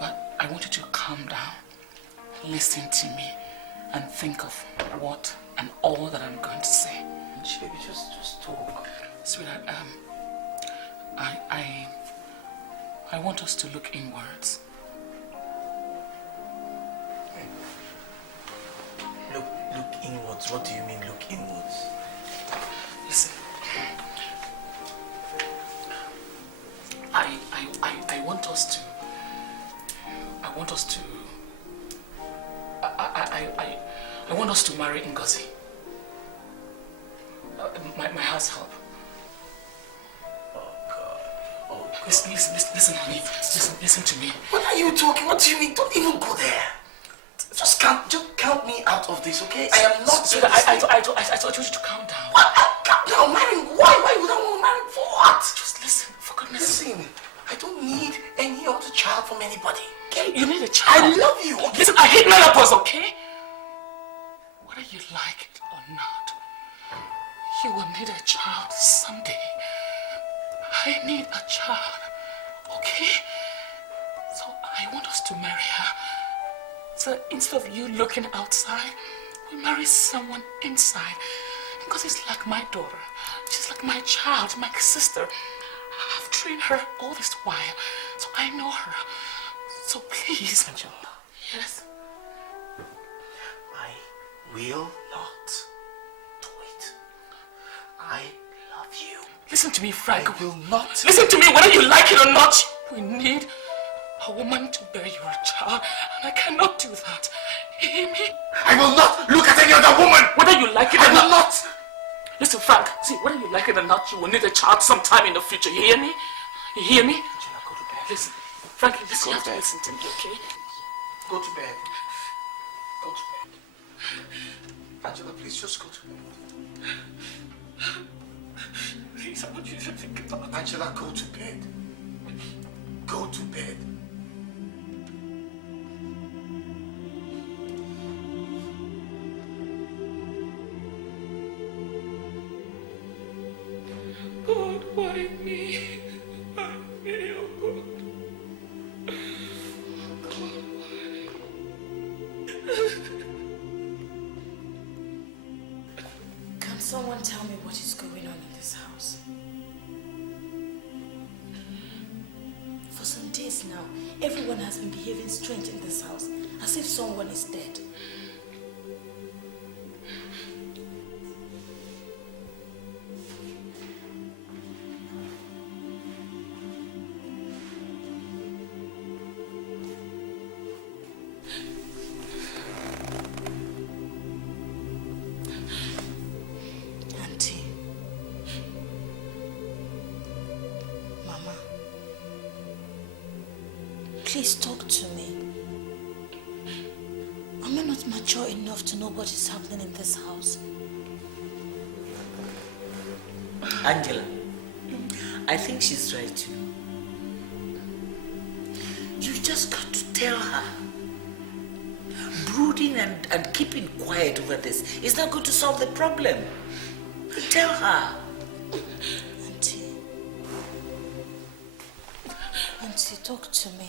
but I want you to calm down, listen to me, and think of what and all that I'm going to say. Baby, just talk. Sweetheart, I want us to look inwards. Look inwards. What do you mean, look inwards? Listen. I want us to marry Ngozi. My house help. Oh God. Listen, honey. Listen to me. What are you talking? What do you mean? Don't even go there. Just count me out of this, okay? I am not. I told you to calm down. What? Calm down. Marrying? Why would I want to marry? For what? Just listen, for goodness sake. Listen, I don't need any other child from anybody. Okay? You need a child. I love you. Okay? Listen, I hate menopause, okay? Whether you like it or not, you will need a child someday. I need a child, okay? So I want us to marry her. So instead of you looking outside, we marry someone inside. Because it's like my daughter. She's like my child, my sister. I've trained her all this while, so I know her. So please, Angela. Yes. I will not do it. I love you. Listen to me, Frank. I will not. Listen to me, whether you like it or not. We need a woman to bear your child, and I cannot do that. You hear me? I will not look at any other woman. Whether you like it or I will not. Listen, Frank. See, whether you like it or not, you will need a child sometime in the future. You hear me? You hear me? Angela, go to bed. Listen, Frank, listen, you have to bed. listen to me, okay? Go to bed. Go to bed. Angela, please just go to bed. Please, I want you to think about it. Angela, go to bed. Go to bed. God, why me? Why me, oh God? God, why? Can someone tell me what is going on in this house? For some days now, everyone has been behaving strange in this house, as if someone is dead. Auntie. Mama. Please talk to me. Am I not mature enough to know what is happening in this house? Angela, I think she's right too. You just got to tell her. Brooding and keeping quiet over this is not going to solve the problem. Tell her. Auntie. Auntie, talk to me.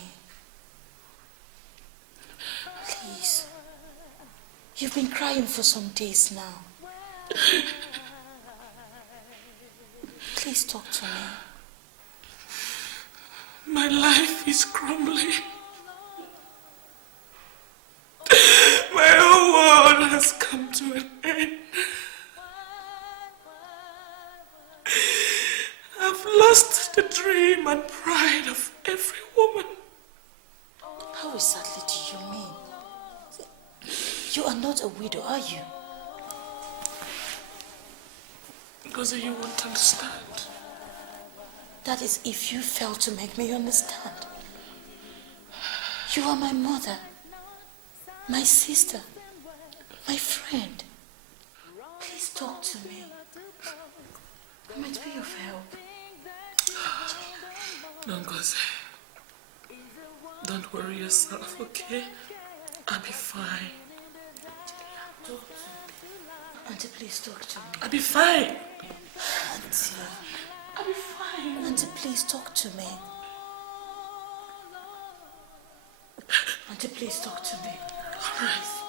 Please. You've been crying for some days now. Please talk to me. My life is crumbling. My whole world has come to an end. I've lost the dream and pride of every woman. How exactly do you mean? You are not a widow, are you? Because you won't understand. That is if you fail to make me understand. You are my mother, my sister, my friend. Please talk to me. I might be of help. Don't go there. Don't worry yourself, okay? I'll be fine. Talk to me. Auntie, please talk to me. I'll be fine. Auntie. I'll be fine. Auntie, please talk to me. Auntie, please talk to me. Please.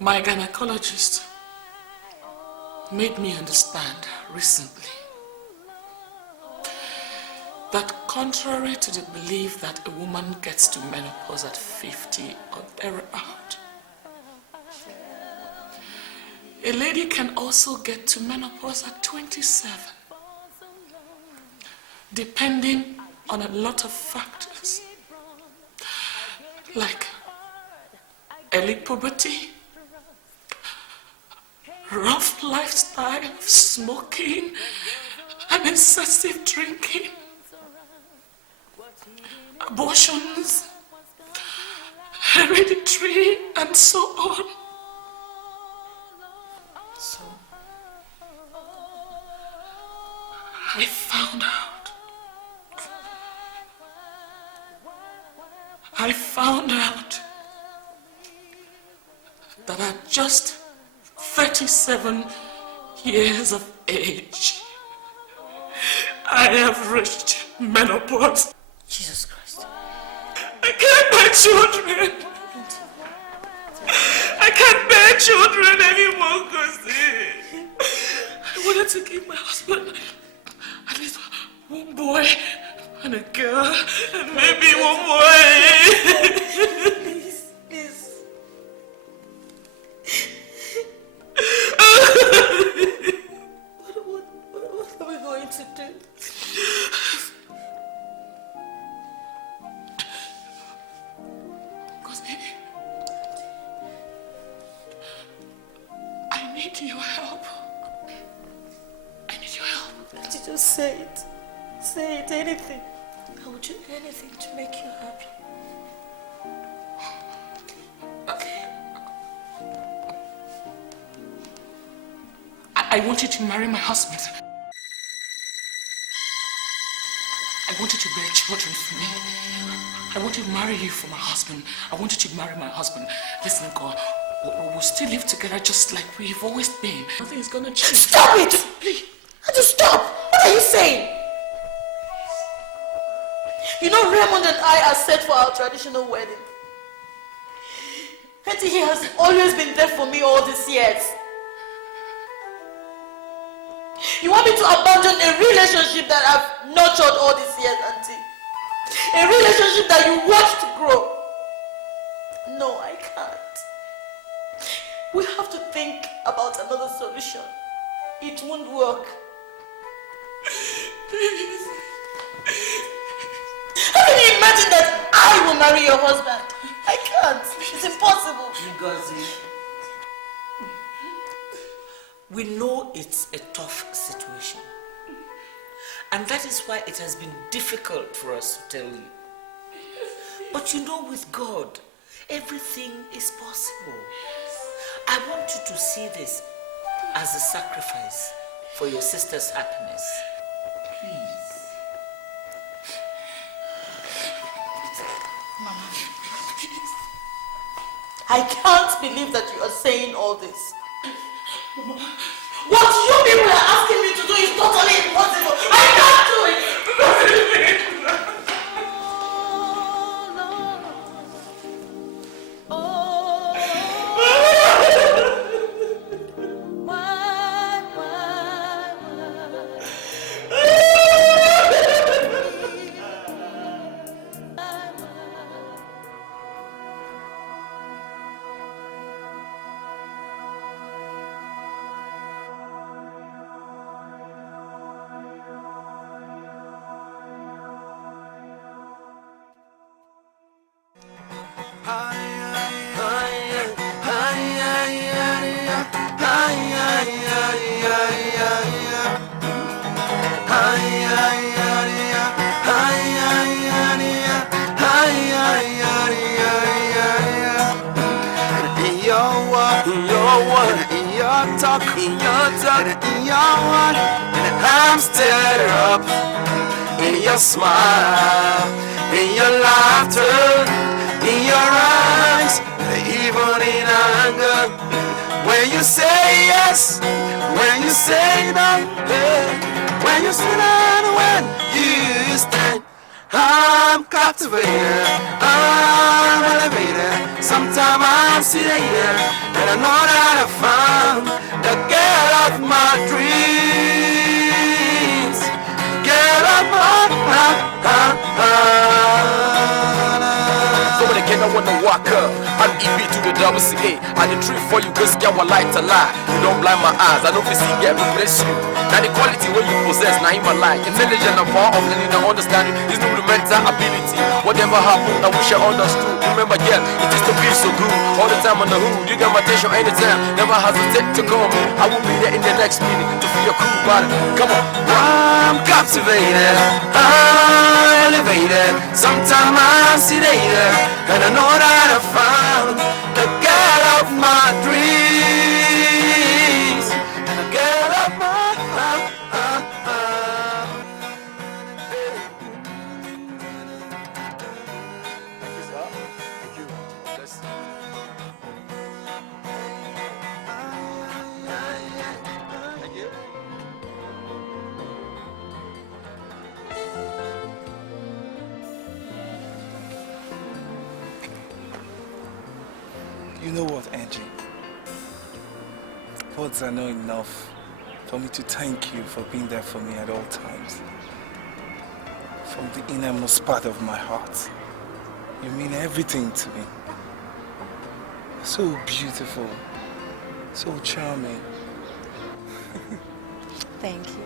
My gynecologist made me understand recently that contrary to the belief that a woman gets to menopause at 50 or thereabout, a lady can also get to menopause at 27, depending on a lot of factors, like early puberty, rough lifestyle of smoking and excessive drinking, abortions, hereditary, and so on. So, I found out that at just 37 years of age, I have reached menopause. Jesus Christ. I can't bear children. I can't bear children anymore, Kosi. I wanted to give my husband at least one boy and a girl, and maybe one boy. Please. need your help. I need your help. Auntie, just say it. Say it, anything. I will do anything to make you happy. I want you to marry my husband. I want you to bear children for me. I want to marry you for my husband. I want you to marry my husband. Listen, God, we'll still live together just like we've always been. Nothing's gonna change. Stop it! Please. Just stop! What are you saying? You know Raymond and I are set for our traditional wedding. Auntie, he has always been there for me all these years. You want me to abandon a relationship that I've nurtured all these years, Auntie? A relationship that you watched grow? No, I can't. We have to think about another solution. It won't work. Please. How can you imagine that I will marry your husband? I can't. It's impossible. Ngozi, we know it's a tough situation. And that is why it has been difficult for us to tell you. But you know, with God, everything is possible. I want you to see this as a sacrifice for your sister's happiness. Please. Mama. I can't believe that you are saying all this. Mama. What you people are asking me to do is totally impossible. I can't do it. I'm stirred up in your smile, in your laughter, in your eyes, even in anger. When you say yes, when you say no, when you sit down, when you stand, I'm captivated, I'm elevated. Sometimes I'm sedated, and I know that I found the girl of my dreams, girl of my So when again I wanna walk up, I'm EB to the double CA. I the truth for you, cause get what light to lie. You don't blind my eyes, I don't feel see get replace you. Now the quality when you possess, now in my life. Intelligent and power of learning and understanding is no mental ability. Whatever happened, I wish I understood. Remember, yeah, it is to be so good. All the time on the hood, you get my attention anytime. Never hesitate to call me. I will be there in the next minute to feel your cool body. Come on. I'm captivated, I'm elevated. Sometimes I'm sedated, and I know that I found the girl of my dreams, the girl of my Thank you, sir. Thank you. Bless you. Thank you. You know what, Angie? Words are not enough for me to thank you for being there for me at all times. From the innermost part of my heart, you mean everything to me. So beautiful, so charming. Thank you.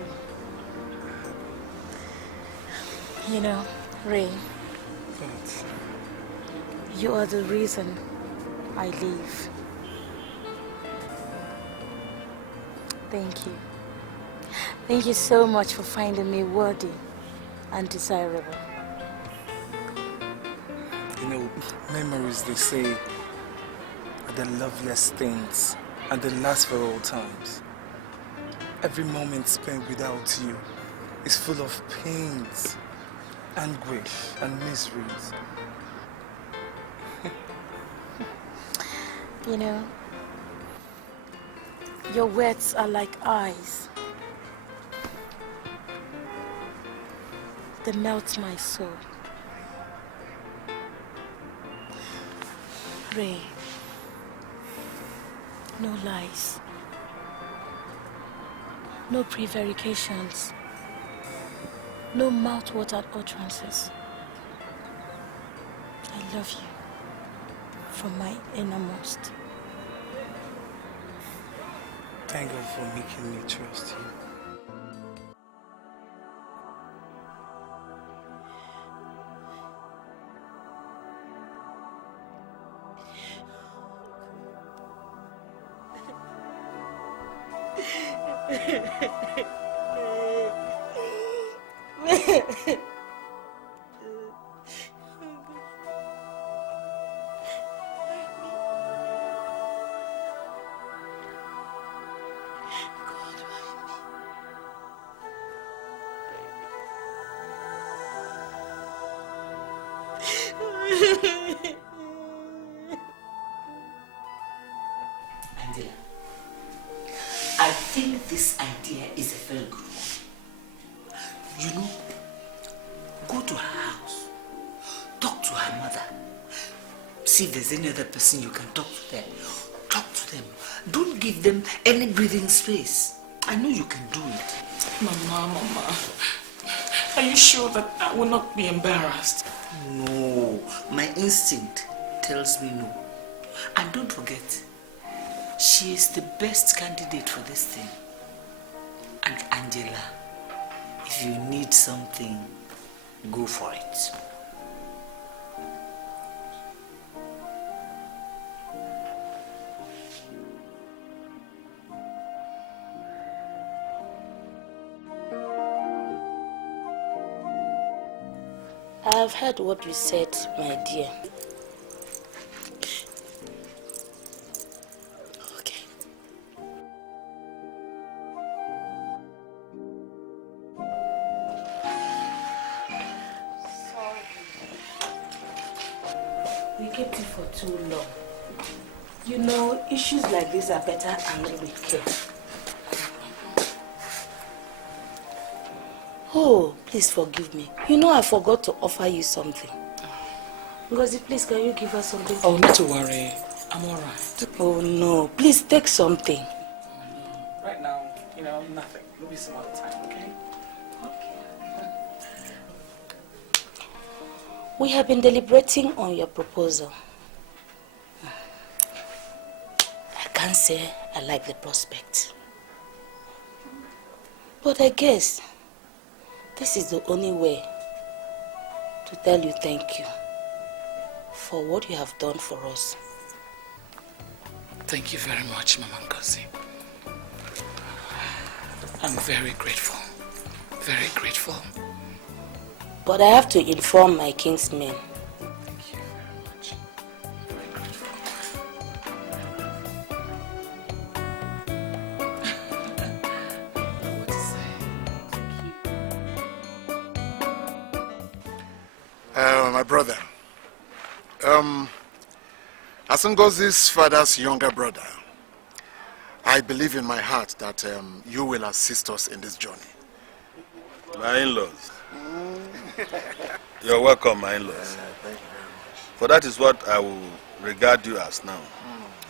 You know, Ray, But you are the reason I live. Thank you. Thank you so much for finding me worthy and desirable. You know, memories, they say, are the loveliest things and they last for all times. Every moment spent without you is full of pains, anguish, and miseries. You know, your words are like eyes. They melt my soul. Ray, no lies, no prevarications, no mouth-watered utterances. I love you from my innermost. Thank God for making me trust you. Angela, I think this idea is a very good one. You know, go to her house, talk to her mother, see if there's any other person you can talk to there. Talk to them. Don't give them any breathing space. I know you can do it. Mama, are you sure that I will not be embarrassed? No, my instinct tells me no. And don't forget, she is the best candidate for this thing. And Angela, if you need something, go for it. I've heard what you said, my dear. Okay. Sorry. We kept it for too long. You know, issues like this are better handled with care. Oh, please forgive me. You know I forgot to offer you something. Ngozi, please, can you give us something? Oh, not to worry. I'm alright. Oh, no. Please take something. Right now, you know, nothing. Maybe some other time, okay? We have been deliberating on your proposal. I can't say I like the prospect. But I guess this is the only way to tell you thank you for what you have done for us. Thank you very much, Mama Ngozi. I'm very grateful. Very grateful. But I have to inform my kinsmen. Thank you very much. Very grateful. What to say? Thank you. My brother, as Ngozi's father's younger brother, I believe in my heart that you will assist us in this journey. My in-laws. You're welcome, my in-laws. Thank you very much. For that is what I will regard you as now,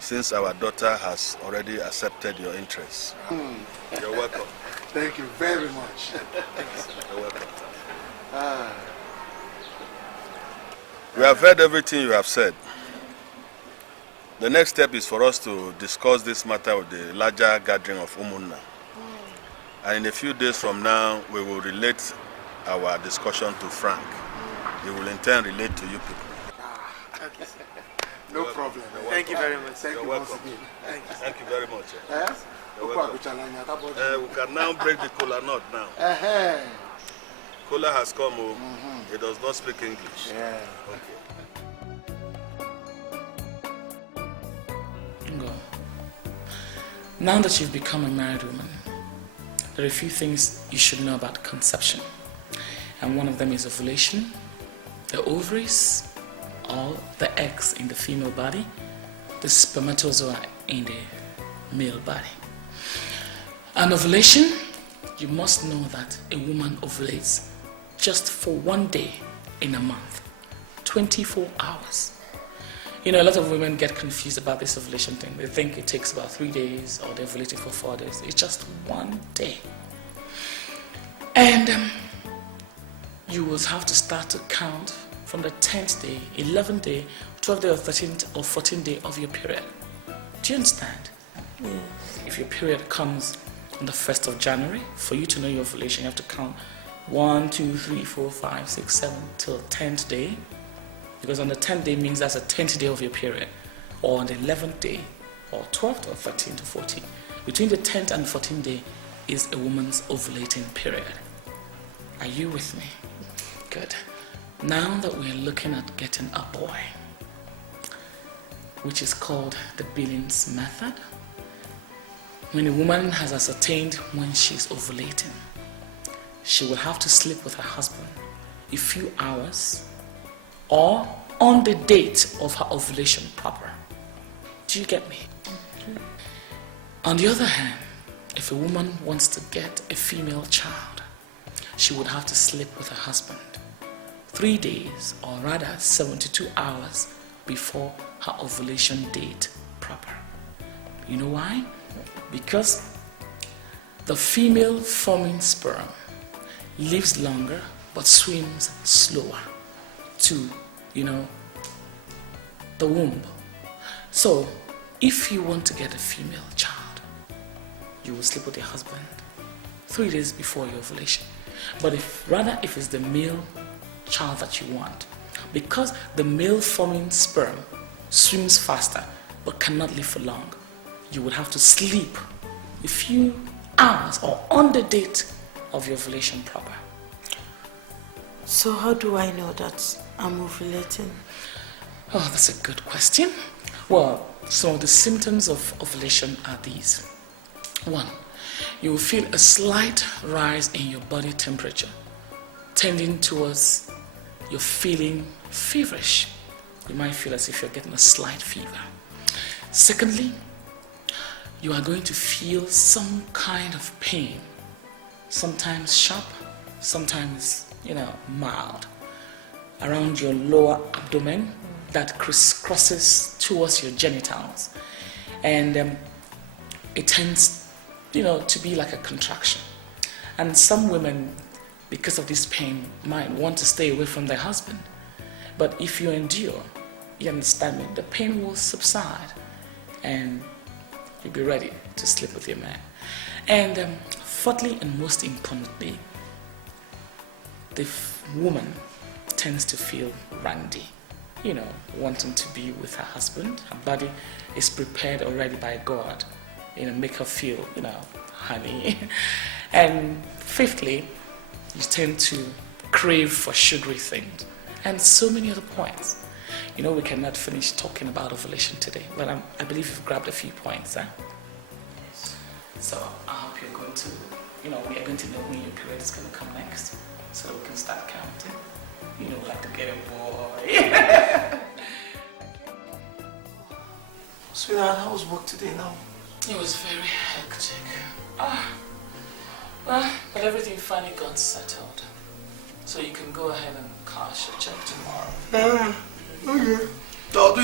since our daughter has already accepted your interests. You're welcome. Thank you very much. You're welcome. We have heard everything you have said. The next step is for us to discuss this matter with the larger gathering of Umunna. And in a few days from now, we will relate our discussion to Frank. He will in turn relate to you people. No problem. Thank you very much. Thank You're you welcome. once again. Thank you very much. Yes? You're We can now break the cola nut now. Cola has come home. He does not speak English. Yeah. Okay. Go. Now that you've become a married woman, there are a few things you should know about conception. And one of them is ovulation, the ovaries, or the eggs in the female body, the spermatozoa in the male body. An ovulation, you must know that a woman ovulates just for 1 day in a month, 24 hours. You know, a lot of women get confused about this ovulation thing. They think it takes about 3 days or they're ovulating for 4 days. It's just 1 day. And you will have to start to count from the 10th day, 11th day, 12th day or 13th or 14th day of your period. Do you understand? Yes. If your period comes on the 1st of January, for you to know your ovulation, you have to count 1, 2, 3, 4, 5, 6, 7 till 10th day. Because on the 10th day means that's the 10th day of your period. Or on the 11th day, or 12th or 13th or 14th. Between the 10th and 14th day is a woman's ovulating period. Are you with me? Good. Now that we're looking at getting a boy, which is called the Billings method, when a woman has ascertained when she's ovulating, she will have to sleep with her husband a few hours or on the date of her ovulation proper. Do you get me? Mm-hmm. On the other hand, if a woman wants to get a female child, she would have to sleep with her husband 3 days, or rather 72 hours before her ovulation date proper. You know why? Because the female forming sperm lives longer but swims slower to, the womb. So, if you want to get a female child, you will sleep with your husband 3 days before your ovulation. But if it's the male child that you want, because the male forming sperm swims faster but cannot live for long, you would have to sleep a few hours or on the date of your ovulation proper. So how do I know that I'm ovulating? Oh, that's a good question. Well, some of the symptoms of ovulation are these. 1, you will feel a slight rise in your body temperature, tending towards you're feeling feverish. You might feel as if you're getting a slight fever. Secondly, you are going to feel some kind of pain, sometimes sharp, sometimes, mild, around your lower abdomen that crisscrosses towards your genitals. And it tends, to be like a contraction. And some women, because of this pain, might want to stay away from their husband. But if you endure, you understand me, the pain will subside and you'll be ready to sleep with your man. And fourthly and most importantly, the woman tends to feel randy, wanting to be with her husband. Her body is prepared already by God, make her feel, honey. And fifthly, you tend to crave for sugary things and so many other points. We cannot finish talking about ovulation today, but I believe you've grabbed a few points, huh? Yes. So I hope you're going to, we are going to know when your period is going to come next, so that we can start counting. Like to get a boy. Sweetheart, how was work today now? It was very hectic. But everything finally got settled. So you can go ahead and cash your check tomorrow. Okay. I'll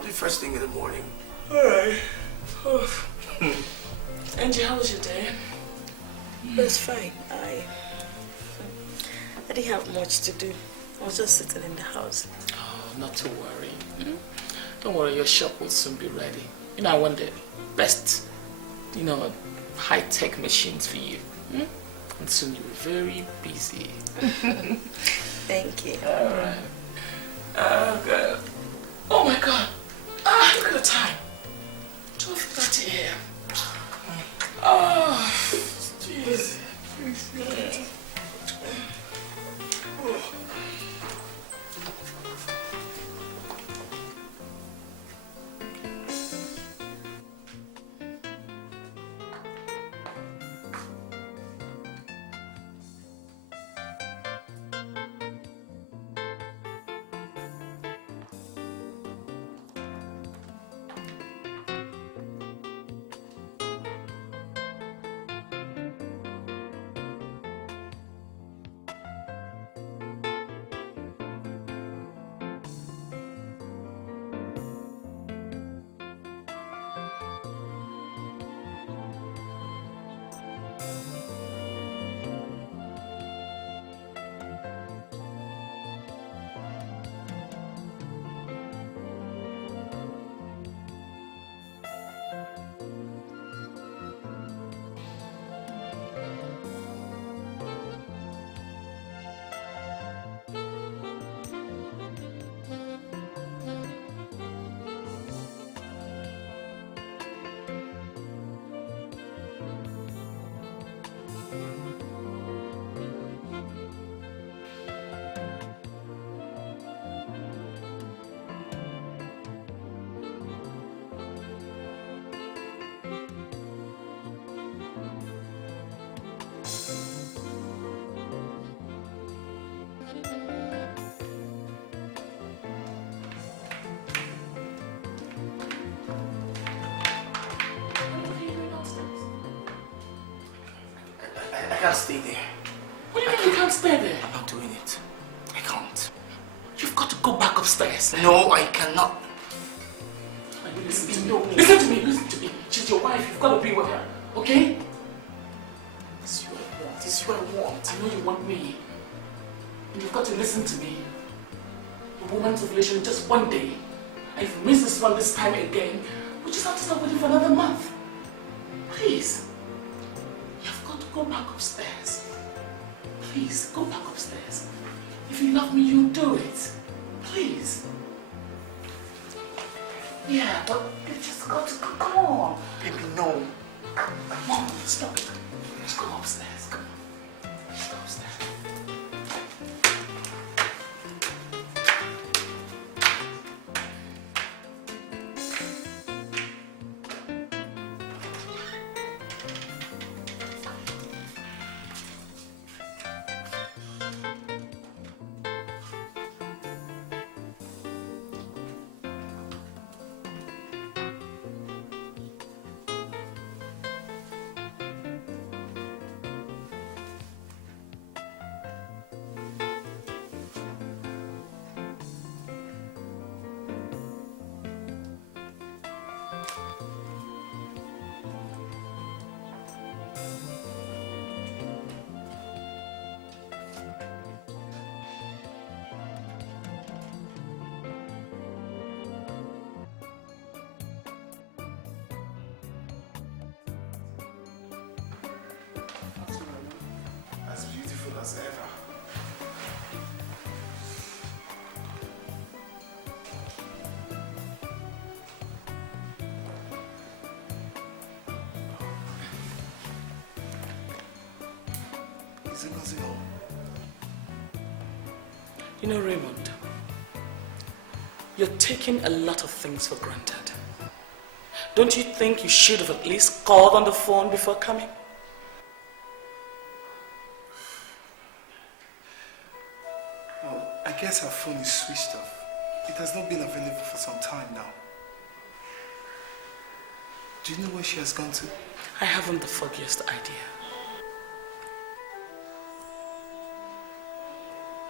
do it first thing in the morning. Alright. Angie, how was your day? It was fine. I didn't have much to do. I was just sitting in the house. Oh, not to worry. Don't worry, your shop will soon be ready. I want the best, high-tech machines for you. And soon you'll be very busy. Thank you. Alright. Oh, God. Oh, my God. Look at the time. 12:30 a.m. Oh, jeez. I can't stay there. What do you mean you can't stay there? I'm not doing it. I can't. You've got to go back upstairs. No, I cannot. Listen to me. Listen to me. Listen to me. She's your wife. You've got to be with her. Okay? This is what I want. This is what I want. I know you want me. And you've got to listen to me. A woman's ovulation just one day. And if you miss this one this time again, we just have to stop waiting for another month. Please. You've got to go back upstairs. Please, go back upstairs. If you love me, you'll do it. Please. Yeah, but you just got to go. Come on. Baby, no. Mom, stop it. Let's go upstairs. Come on. Let's go upstairs. As beautiful as ever. Is it nothing wrong? You know, Raymond, you're taking a lot of things for granted. Don't you think you should have at least called on the phone before coming? Well, I guess her phone is switched off. It has not been available for some time now. Do you know where she has gone to? I haven't the foggiest idea.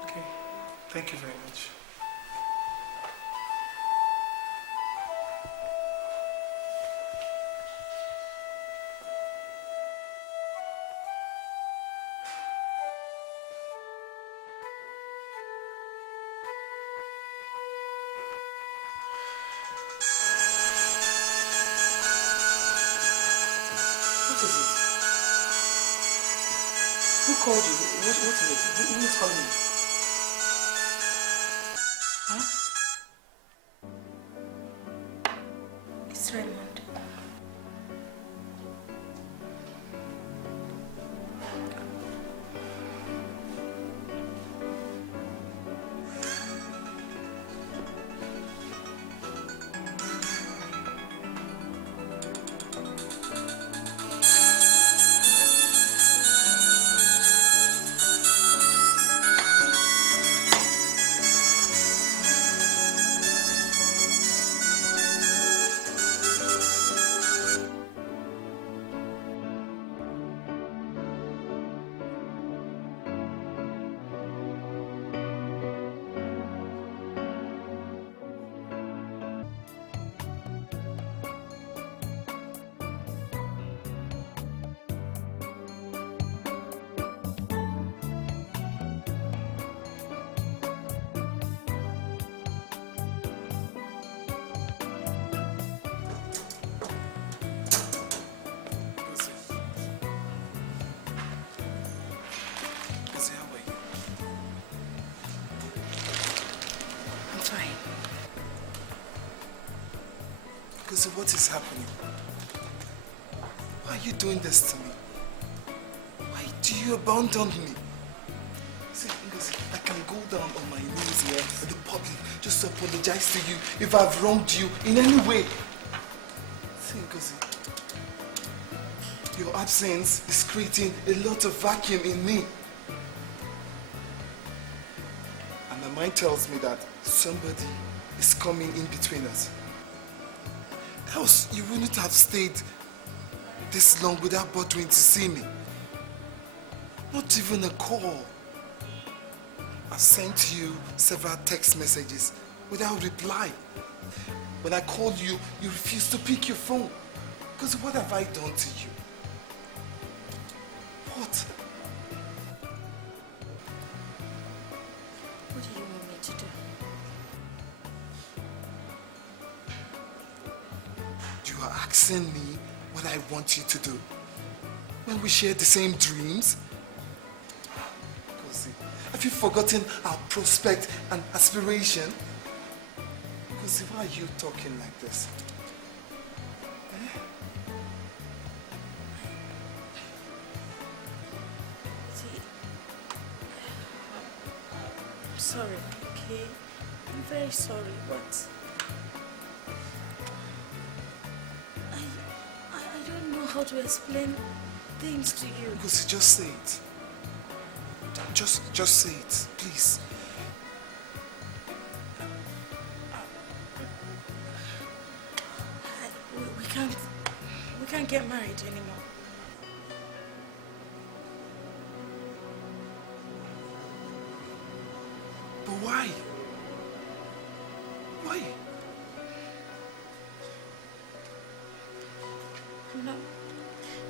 Okay, thank you very much. Who called you? What is it? Who is calling you? Huh? It's Raymond. Ngozi, what is happening? Why are you doing this to me? Why do you abandon me? See, Ngozi, I can go down on my knees here in the public just to apologize to you if I've wronged you in any way. See, Ngozi, your absence is creating a lot of vacuum in me. And my mind tells me that somebody is coming in between us. Else, you wouldn't have stayed this long without bothering to see me. Not even a call. I've sent you several text messages without reply. When I called you, you refused to pick your phone. Because what have I done to you? What? What do you want me to do? You are asking me what I want you to do. When we share the same dreams? Ngozi, have you forgotten our prospect and aspiration? Ngozi, why are you talking like this? See, I'm sorry, okay? I'm very sorry, but I don't know how to explain things to you. Ngozi, just say it. Just say it, please. We can't get married anymore. But why? Why?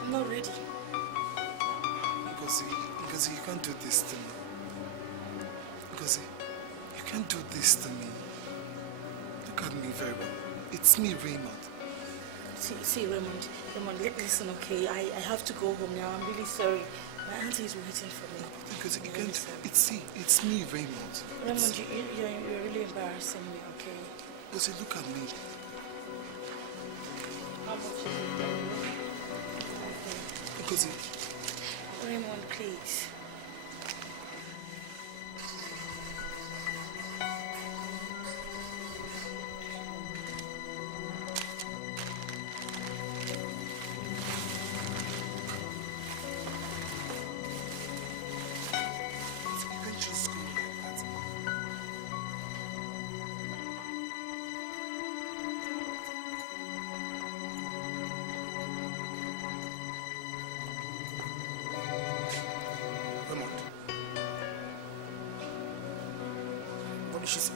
I'm not ready. Ngozi, you can't do this to me. Ngozi, you can't do this to me. Look at me very well. It's me, Raymond. See, Raymond, listen, okay? I have to go home now. I'm really sorry. My auntie is waiting for me. Because you can't. It's me, Raymond. Raymond, you're really embarrassing me, okay? Ngozi, look at me. How much is it? Ngozi. Raymond, please. What did she say?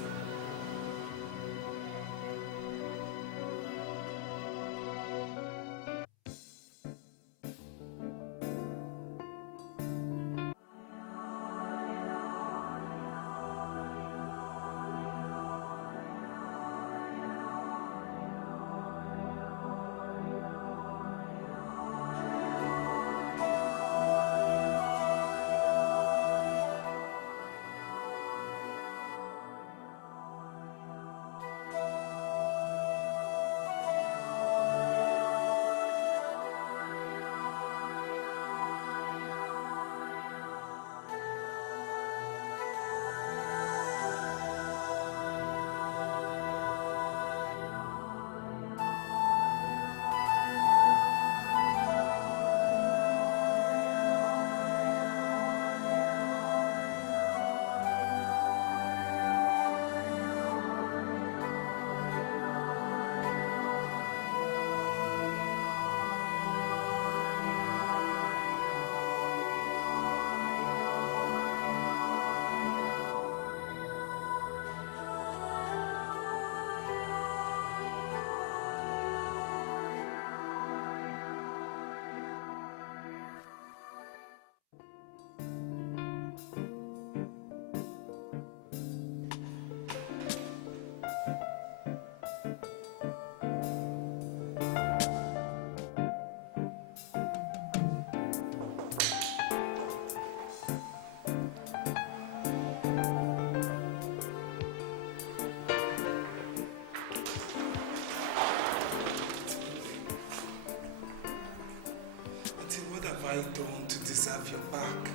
Auntie, what have I done to deserve your back?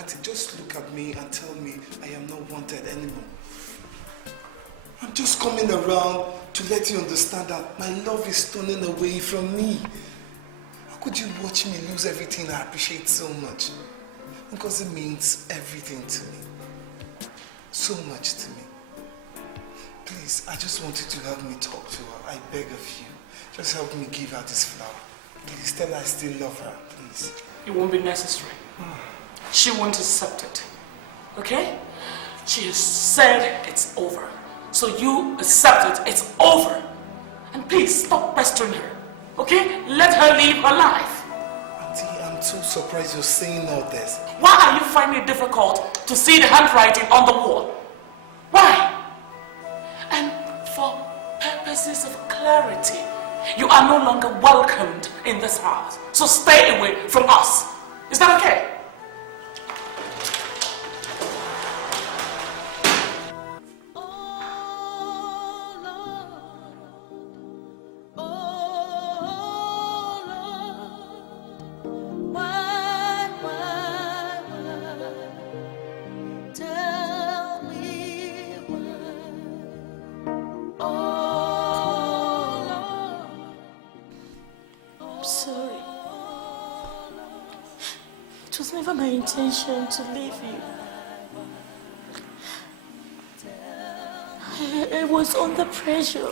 Auntie, just look at me and tell me I am not wanted anymore. I'm just coming around to let you understand that my love is turning away from me. How could you watch me lose everything I appreciate so much? Because it means everything to me. So much to me. Please, I just want you to help me talk to her. I beg of you. Just help me give her this flower. Please tell her I still love her, please. It won't be necessary. She won't accept it. Okay? She has said it's over. So you accept it, it's over. And please stop pestering her. Okay? Let her live her life. Auntie, I'm too surprised you're saying all this. Why are you finding it difficult to see the handwriting on the wall? Why? And for purposes of clarity, you are no longer welcomed in this house. So stay away from us. Is that okay? My intention to leave you. I was under pressure.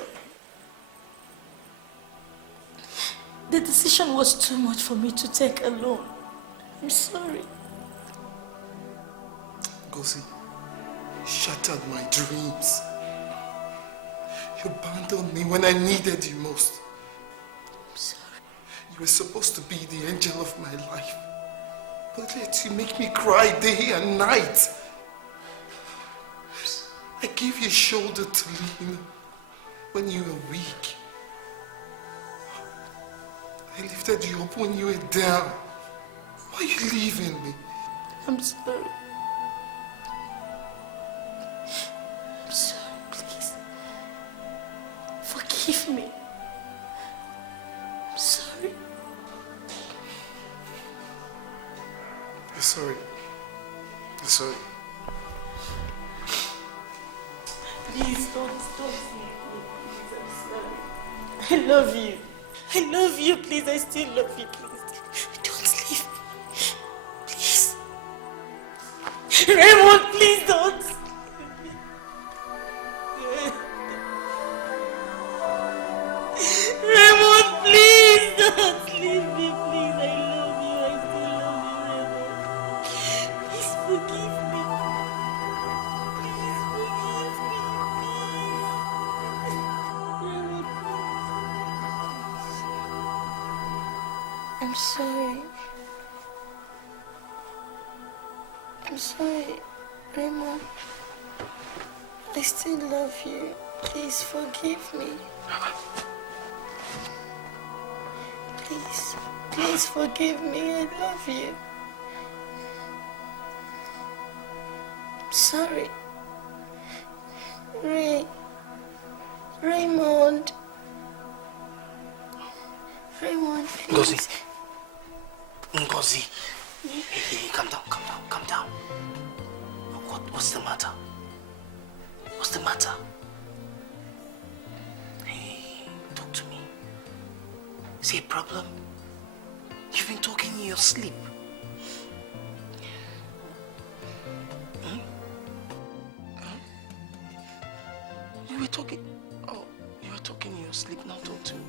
The decision was too much for me to take alone. I'm sorry. Ngozi, you shattered my dreams. You abandoned me when I needed you most. I'm sorry. You were supposed to be the angel of my life. But yet you make me cry day and night. I gave you a shoulder to lean when you were weak. I lifted you up when you were down. Why are you leaving me? I'm sorry. I'm sorry, please. Forgive me. I'm sorry. You're sorry. You're sorry. Please don't leave me. Please, I'm sorry. I love you. I love you, please. I still love you, please. Don't leave me. Please. Raymond, please don't. Raymond, please don't leave me, please. I love you. I still love you, Raymond. Please forgive me. Please forgive me, please. I'm sorry. I'm sorry, Raymond. I still love you. Please forgive me. Please, please forgive me. I love you. I'm sorry. Raymond. Raymond, please. Ngozi. Hey, calm down. What's the matter? What's the matter? Hey, talk to me. Is there a problem? You've been talking in your sleep. You were talking... Oh, you were talking in your sleep. Now talk to me.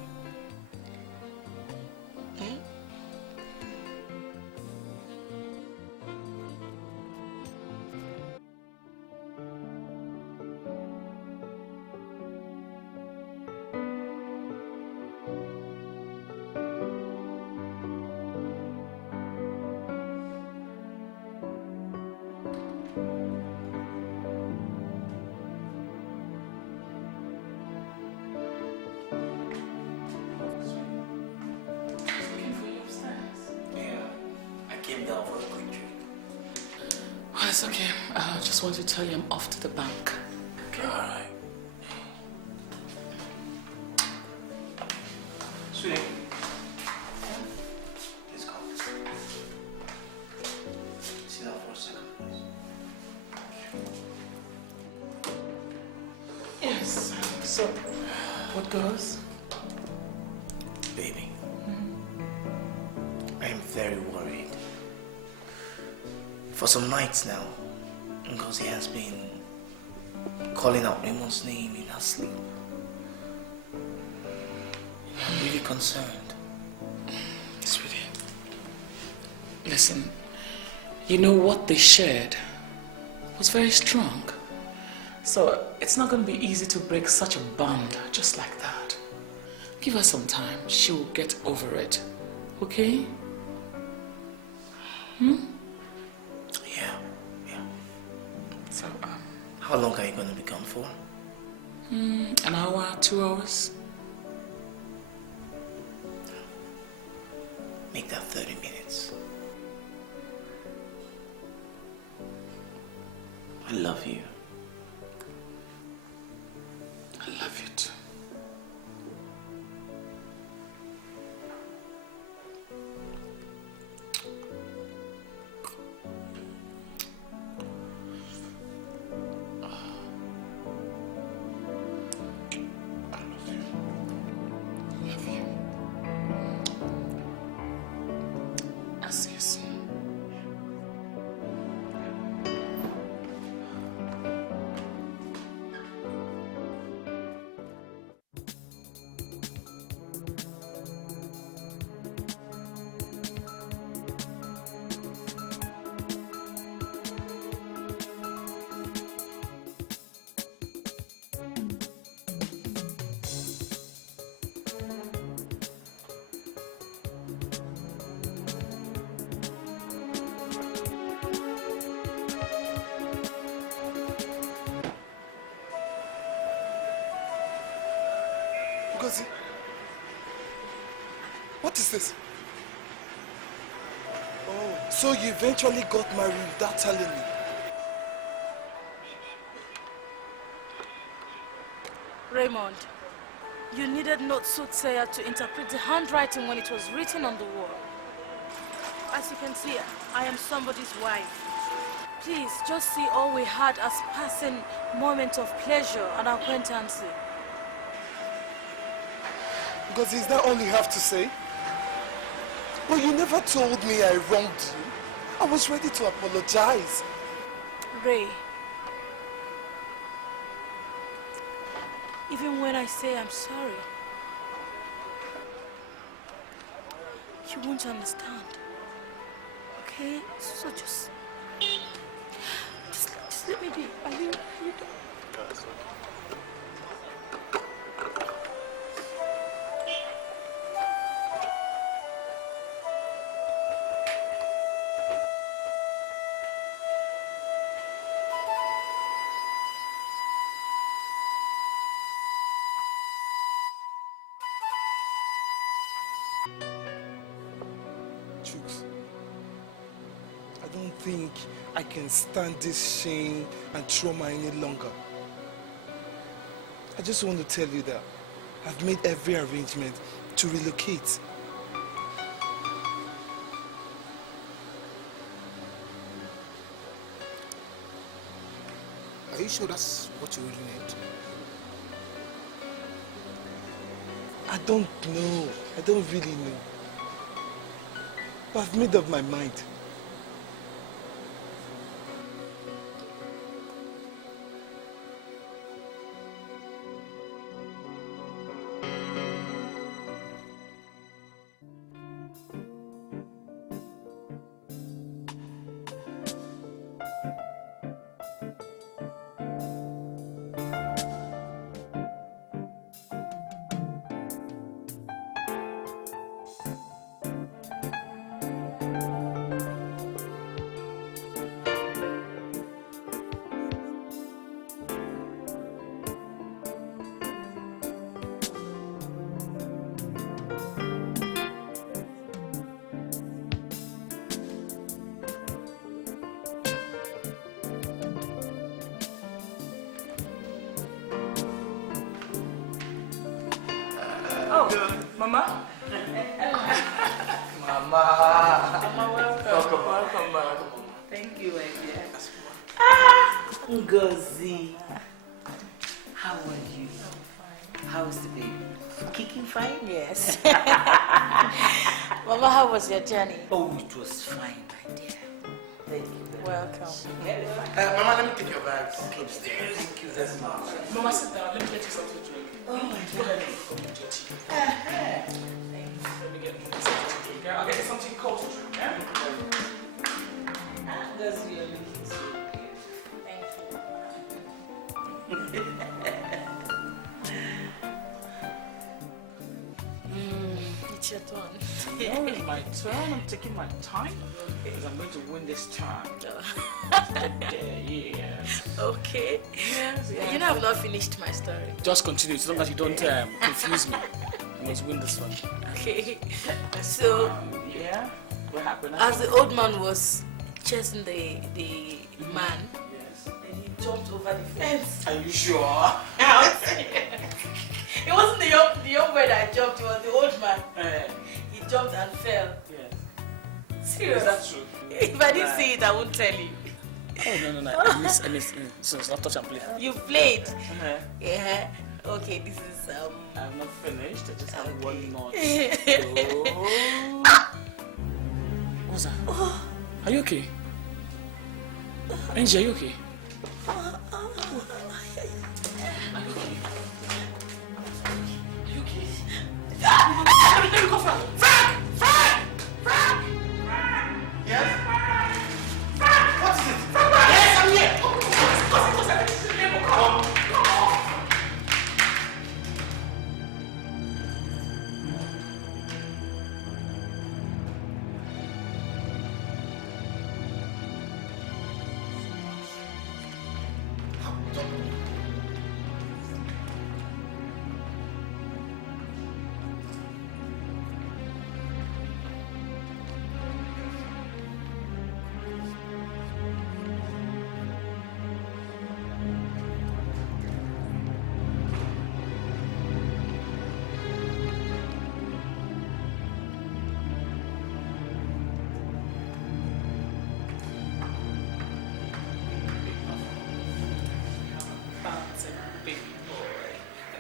It's okay. I just want to tell you I'm off to the bank. Okay? Alright. Sweetie. What goes? Baby, I am very worried. For some nights now, Ngozi has been calling out Raymond's name in her sleep. I'm really concerned. Sweetie, listen, you know what they shared was very strong. So it's not going to be easy to break such a bond just like that. Give her some time. She will get over it. Okay? Yeah. So, how long are you going to be gone for? an hour, 2 hours? Make that 30 minutes. I love you. I love you too. What is this? Oh, so you eventually got married without telling me? Raymond, you needed not soothsayer to interpret the handwriting when it was written on the wall. As you can see, I am somebody's wife. Please, just see all we had as passing moments of pleasure and acquaintance. Because is that all you have to say? But you never told me I wronged you. I was ready to apologize. Ray, even when I say I'm sorry, you won't understand. Okay? So just let me be. Are you I don't think I can stand this shame and trauma any longer. I just want to tell you that I've made every arrangement to relocate. Are you sure that's what you really need? I don't know. I don't really know. But I've made up my mind. Mama? Mama! Mama, welcome. Welcome back. Thank you, my dear. Ngozi. How are you? How How's the baby? Kicking fine? Yes. Mama, how was your journey? Oh, it was fine, my dear. Thank you very Welcome. much. Very fine. Mama, let me take your bags. Upstairs. Thank you very much. Mama, sit down. Let me get you something to drink. Oh, my Go ahead and come with your tea. Let me get something to drink. Yeah? I'll get you something cold to drink. Yeah? That's really sweet. Thank you. It's your turn. No, it's my turn. I'm taking my time because I'm going to win this time. Yes. Okay. Yes, yes. You know I've not finished my story. Just continue as long as you don't confuse me. I must win this one. Okay. So, yeah, what happened? as the old man was chasing the man, Yes. and he jumped over the fence. Are you sure? It wasn't the young boy that jumped, it was the old man. He jumped and fell. Yes. Serious? Is that true? If I didn't see it, I wouldn't tell you. Oh, no. I miss. So it's not touch and play. You played? Yeah. Okay, this is I'm not finished. I just have one more. What's that? Are you okay? Angie, are you okay?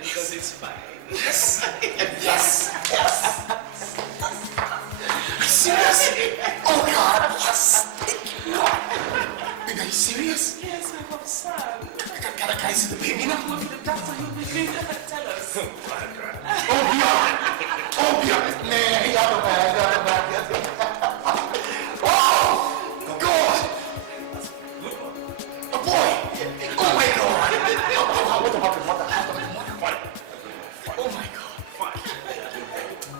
Because it's fine. Yes! Yes! Yes! Serious? Oh God! Yes! Thank you, God. Babe, are you serious? Yes, I have a son. Can I see the baby now? The doctor, you'll be good. Tell us. Oh beyond! Oh beyond! Man, you have a bag, you have a bag. Oh! God! A boy! Oh my God! What the fuck? Oh my God! Fuck!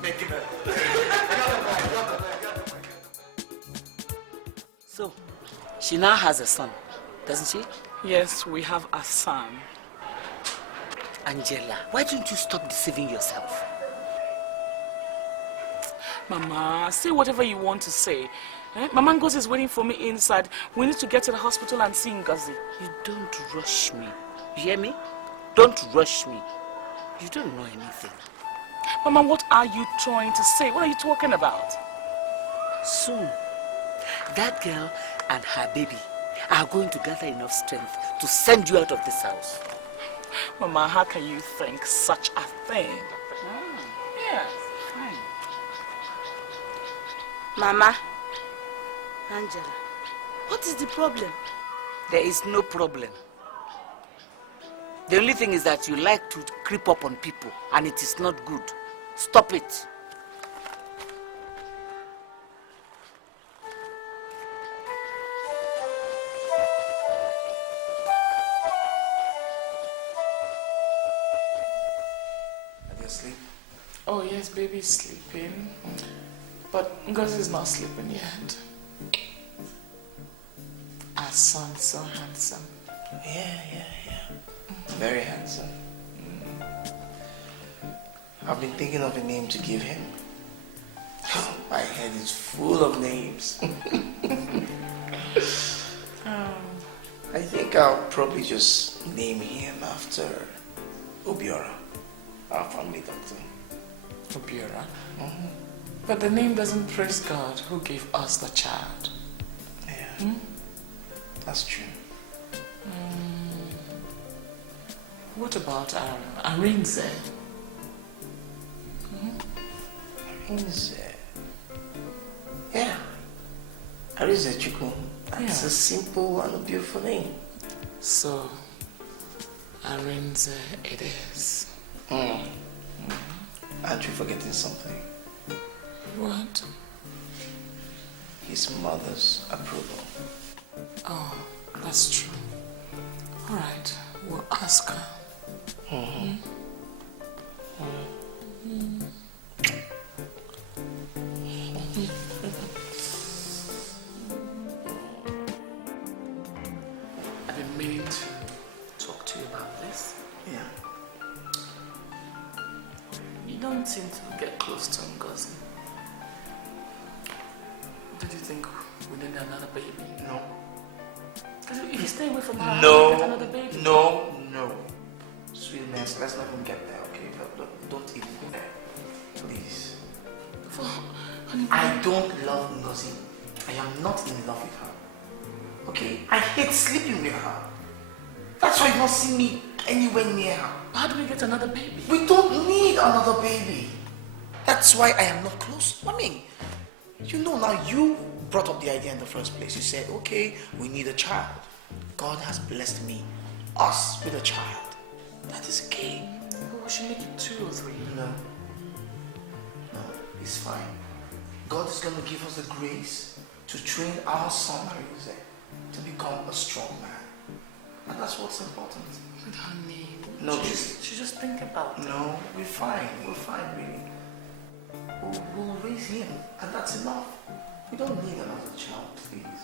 Man, give it. So, she now has a son, doesn't she? Yes, we have a son. Angela, why don't you stop deceiving yourself? Mama, say whatever you want to say. Mama Ngozi is waiting for me inside. We need to get to the hospital and see Ngozi. You don't rush me. You hear me? Don't rush me. You don't know anything. Mama, what are you trying to say? What are you talking about? Soon, that girl and her baby are going to gather enough strength to send you out of this house. Mama, how can you think such a thing? Yes, fine. Mama, Angela, what is the problem? There is no problem. The only thing is that you like to creep up on people, and it is not good. Stop it. Are they asleep? Oh yes, baby's sleeping. But Ngozi is not sleeping yet. Our son is so handsome. Yeah. Very handsome. I've been thinking of a name to give him. My head is full of names. I think I'll probably just name him after Obiora, our family doctor. Obiora? But the name doesn't praise God who gave us the child. Yeah, that's true. What about Arinze? Arinze. Yeah. Arinze Chukwu. That's a simple and a beautiful name. So, Arinze it is. Aren't you forgetting something? What? His mother's approval. Oh, that's true. All right, we'll ask her. I've been meaning to talk to you about this. Yeah. You don't seem to get close to Ngozi. Did you think we need another baby? No. Because if you stay away from her, No. you get another baby. No. Sweetness, let's not even get there, okay? Don't even go there. Please. I don't love Ngozi. I am not in love with her. Okay? I hate sleeping with her. That's why you don't see me anywhere near her. How do we get another baby? We don't need another baby. That's why I am not close. I mean, you know now, you brought up the idea in the first place. You said, okay, we need a child. God has blessed me, us, with a child. That is okay. But we should make it 2 or 3. No, it's fine. God is going to give us the grace to train our son, Arinze, to become a strong man. And that's what's important. But honey, No, she just think about it. No, we're fine, really. We'll raise him, and that's enough. We don't need another child, please.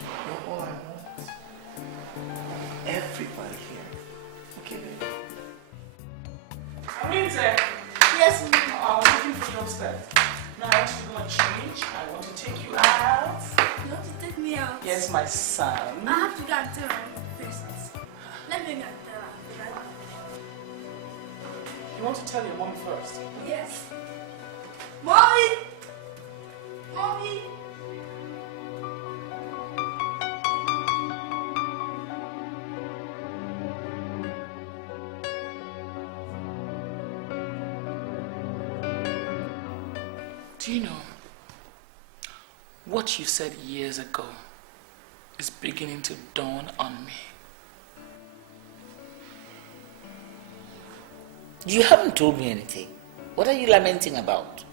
You're all I want. Everybody here. Okay, baby? Arinze! Yes, I was looking for you upstairs. Now I want you to go and change. I want to take you out. You want to take me out? Yes, my son. I have to go and tell her first. Let me go and tell her. You want to tell your mom first? Yes. Mommy! Mommy! Do you know, what you said years ago is beginning to dawn on me. You haven't told me anything. What are you lamenting about?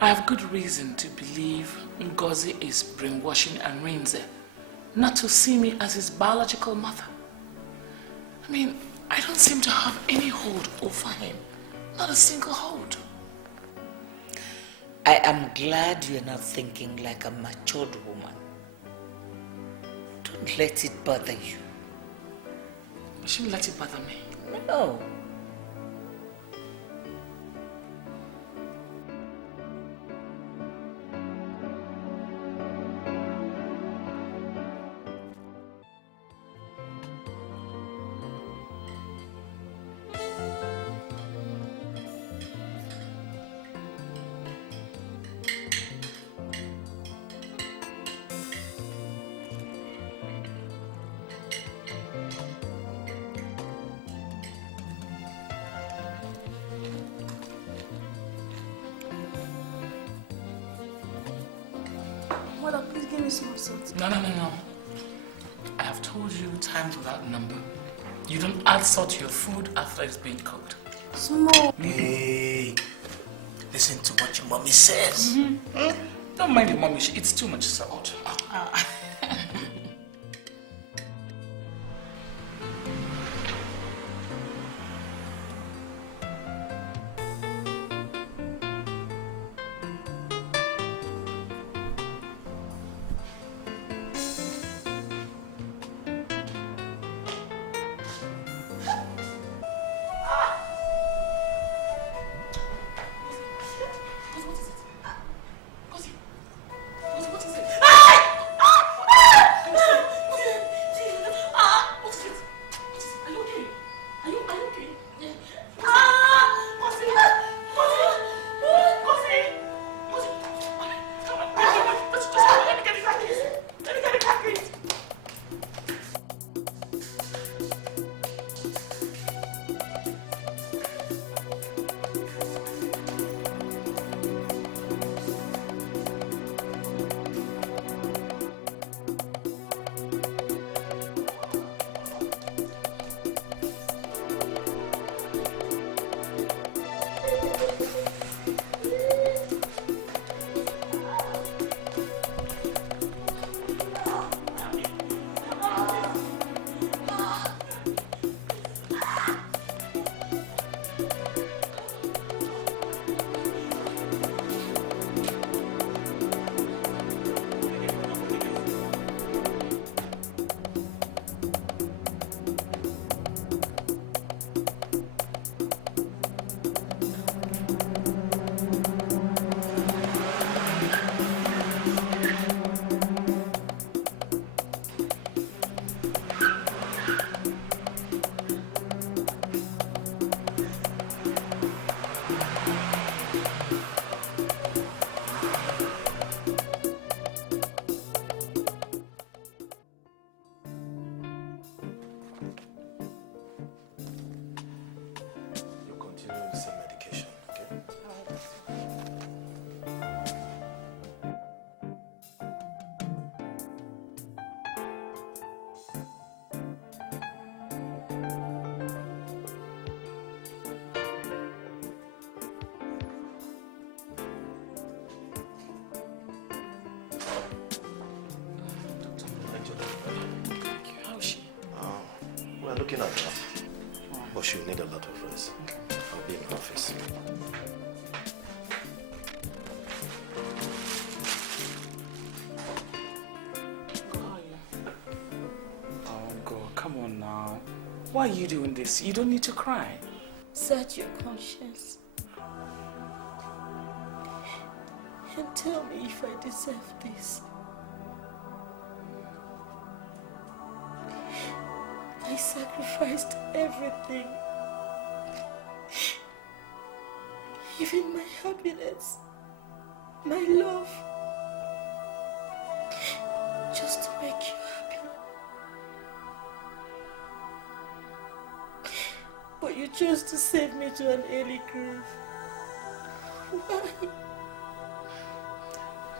I have good reason to believe Ngozi is brainwashing Arinze not to see me as his biological mother. I mean, I don't seem to have any hold over him. Not a single hold. I am glad you're now thinking like a matured woman. Don't let it bother you. You shouldn't let it bother me. No. Mother, please give me some salt. No. I have told you times without number. You don't add salt to your food after it's been cooked. Small. Hey, listen to what your mommy says. Don't mind your mommy, she eats too much salt. looking at her. But she'll need a lot of rest. I'll be in the office. Oh, God, come on now. Why are you doing this? You don't need to cry. Search your conscience. And tell me if I deserve this. I sacrificed everything. Even my happiness, my love, just to make you happy. But you chose to save me to an early grave. Why?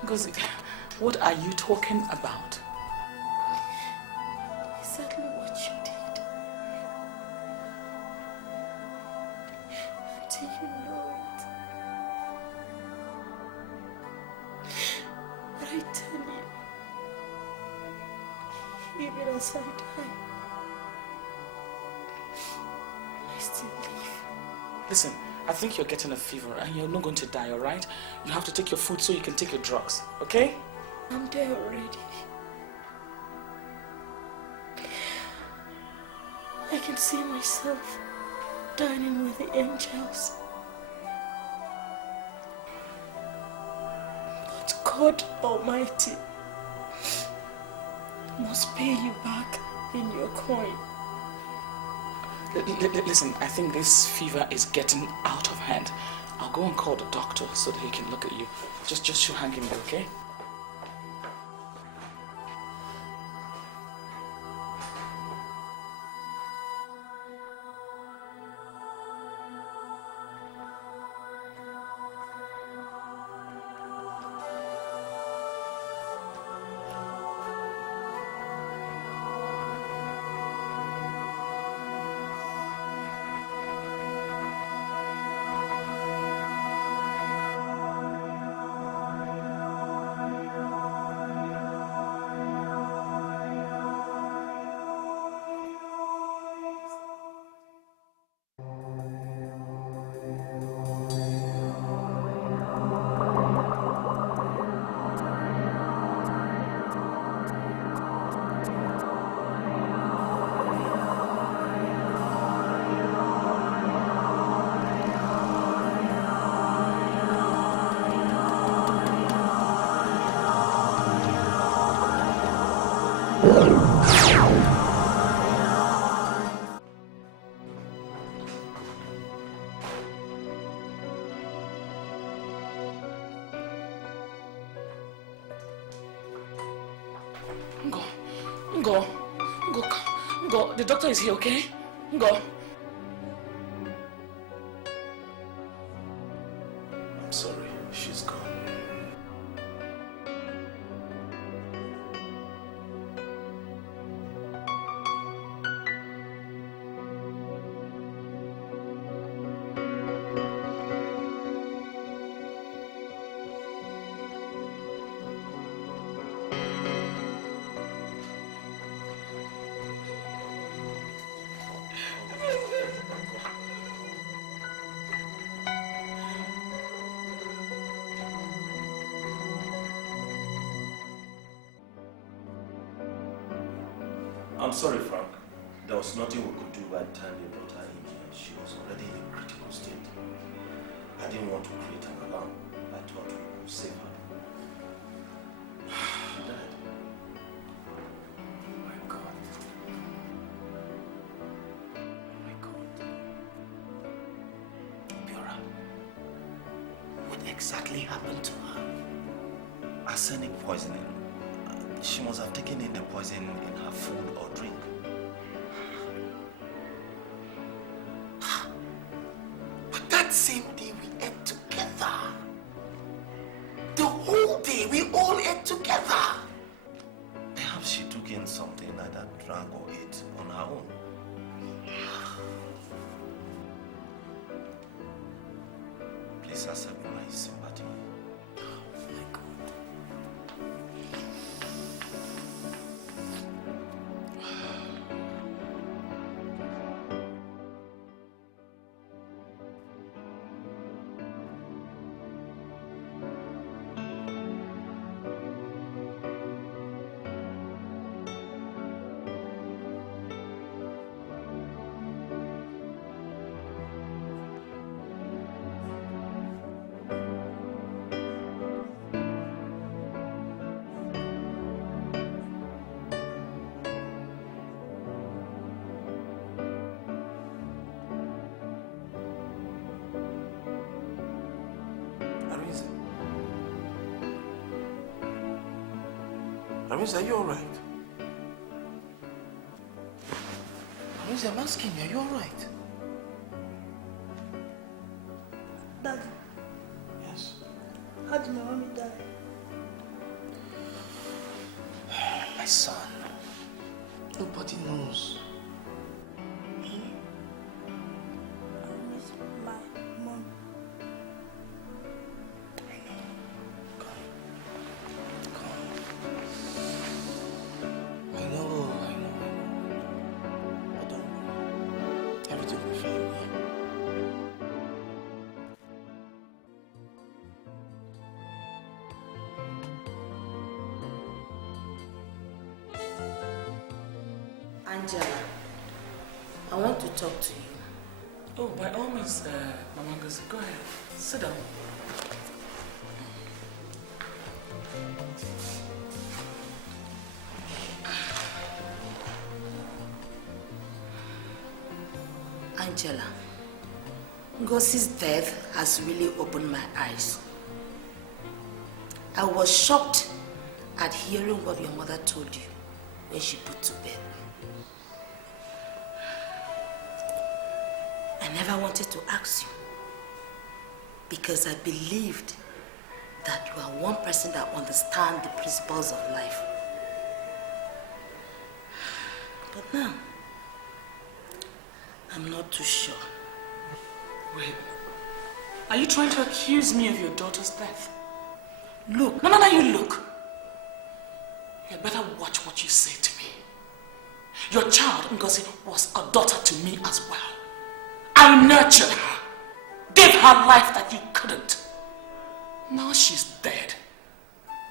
Ngozi, what are you talking about? Exactly what you did. Until you know it. But I tell you, even as I die, I still live. Listen, I think you're getting a fever and you're not going to die, alright? You have to take your food so you can take your drugs, okay? I'm there already. I can see myself dining with the angels. But God Almighty must pay you back in your coin. Listen, I think this fever is getting out of hand. I'll go and call the doctor so that he can look at you. Just you hang in there, okay? Go. The doctor is here, okay? Go. I'm sorry, she's gone. I'm sorry, Frank. There was nothing we could do by the time you brought her in here. She was already in a critical state. I didn't want to create an alarm. I thought we would save her. She died. Oh my God. Oh my God. Biora, what exactly happened to her? Arsenic poisoning. She must have taken in the poison in her food or drink. But that same day we ate together. The whole day we all ate together. Perhaps she took in something either drank or ate on her own. Please accept my sympathy. Ramesh, are you alright? Ramesh, I'm asking you, are you alright? Daddy. Yes. How did my mommy die? My son. Nobody knows. I miss my mom. I know. Come. I know. But don't worry. Everything will be fine, yeah? Angela, I want to talk to you. Oh, by all means, Mama Ngozi, go ahead. Sit down. Angela, Ngosi's death has really opened my eyes. I was shocked at hearing what your mother told you when she put to bed. I never wanted to ask you because I believed that you are one person that understands the principles of life. But now, I'm not too sure. Wait, are you trying to accuse me of your daughter's death? Look. No, you look. You better watch what you say to me. Your child, Ngozi, was a daughter to me as well. I nurtured her, gave her life that you couldn't. Now she's dead.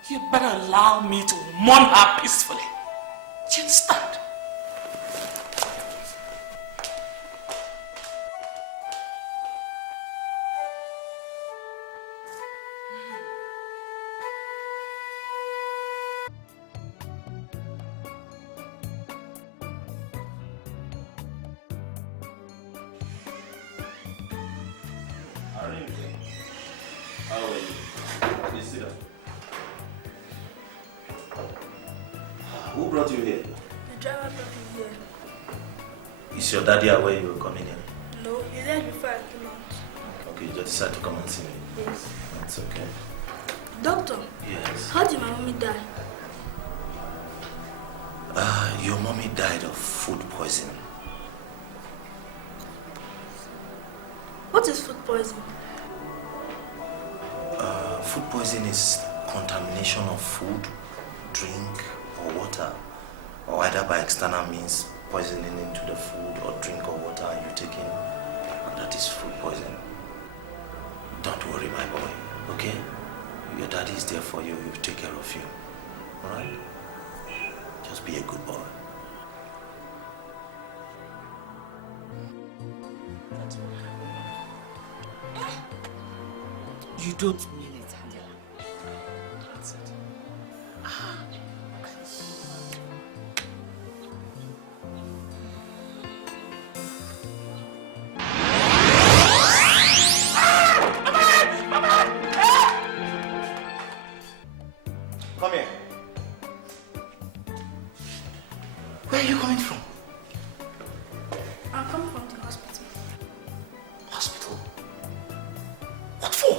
You better allow me to mourn her peacefully. Do you understand? How are you? Please sit down. Who brought you here? The driver brought me here. Is your daddy aware you were coming here? No, he left before I came out. Okay, you just decided to come and see me. Yes. That's okay. Doctor? Yes. How did my mommy die? Your mommy died of food poisoning. What is food poisoning? Food poisoning is contamination of food, drink, or water, or either by external means, poisoning into the food or drink or water you take in, and that is food poisoning. Don't worry, my boy, okay? Your daddy is there for you, he will take care of you, alright? Just be a good boy. You don't mean it, Angela. That's it. Come here. Where are you coming from? I'm coming from the hospital. Hospital? What for?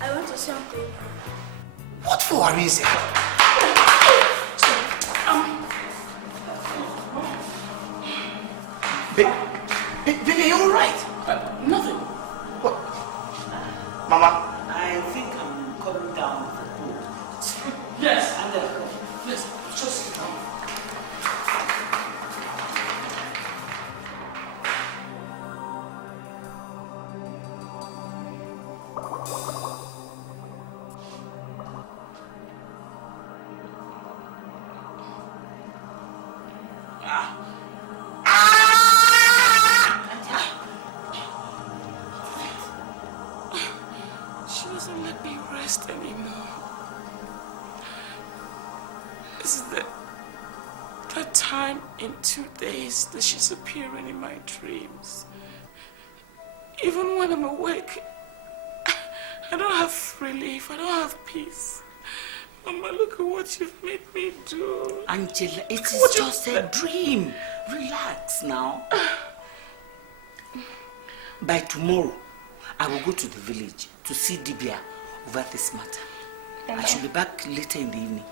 I want to see Uncle. What for, Arinze? Baby, are you alright? Nothing. What? Mama? I think I'm coming down with the boat. Yes. Angela, come. Yes, just sit down. She doesn't let me rest anymore. This is the time in 2 days that she's appearing in my dreams. Even when I'm awake, I don't have relief, I don't have peace. Mama, look at what you've made me do. Angela, it is just a dream. Relax now. By tomorrow, I will go to the village to see Dibia over this matter. I should be back later in the evening.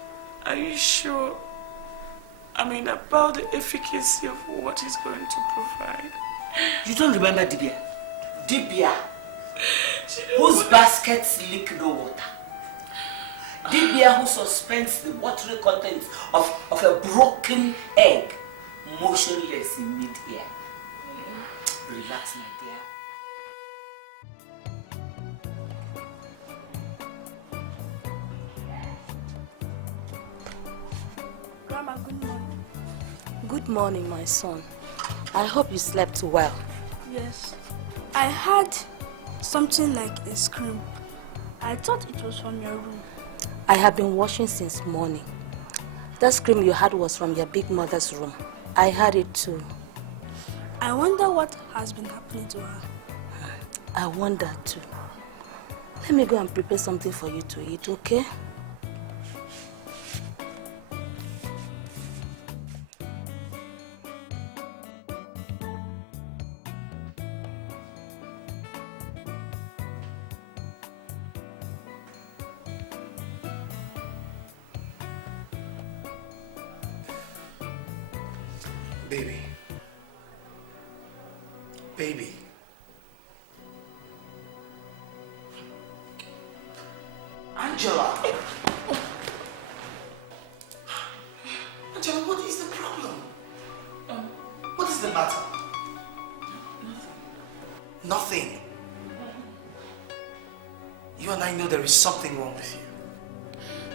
Are you sure? I mean, about the efficacy of what he's going to provide. You don't remember Dibia? Dibia, whose baskets leak no water. Dibia who suspends the watery contents of a broken egg motionless in mid-air. Relax, my dear. Grandma, good morning. Good morning, my son. I hope you slept well. Yes. I heard something like a scream. I thought it was from your room. I have been watching since morning. That scream you heard was from your big mother's room. I heard it too. I wonder what has been happening to her. I wonder too. Let me go and prepare something for you to eat, okay? Baby. Baby. Angela! Angela, what is the problem? What is the matter? Nothing. You and I know there is something wrong with you.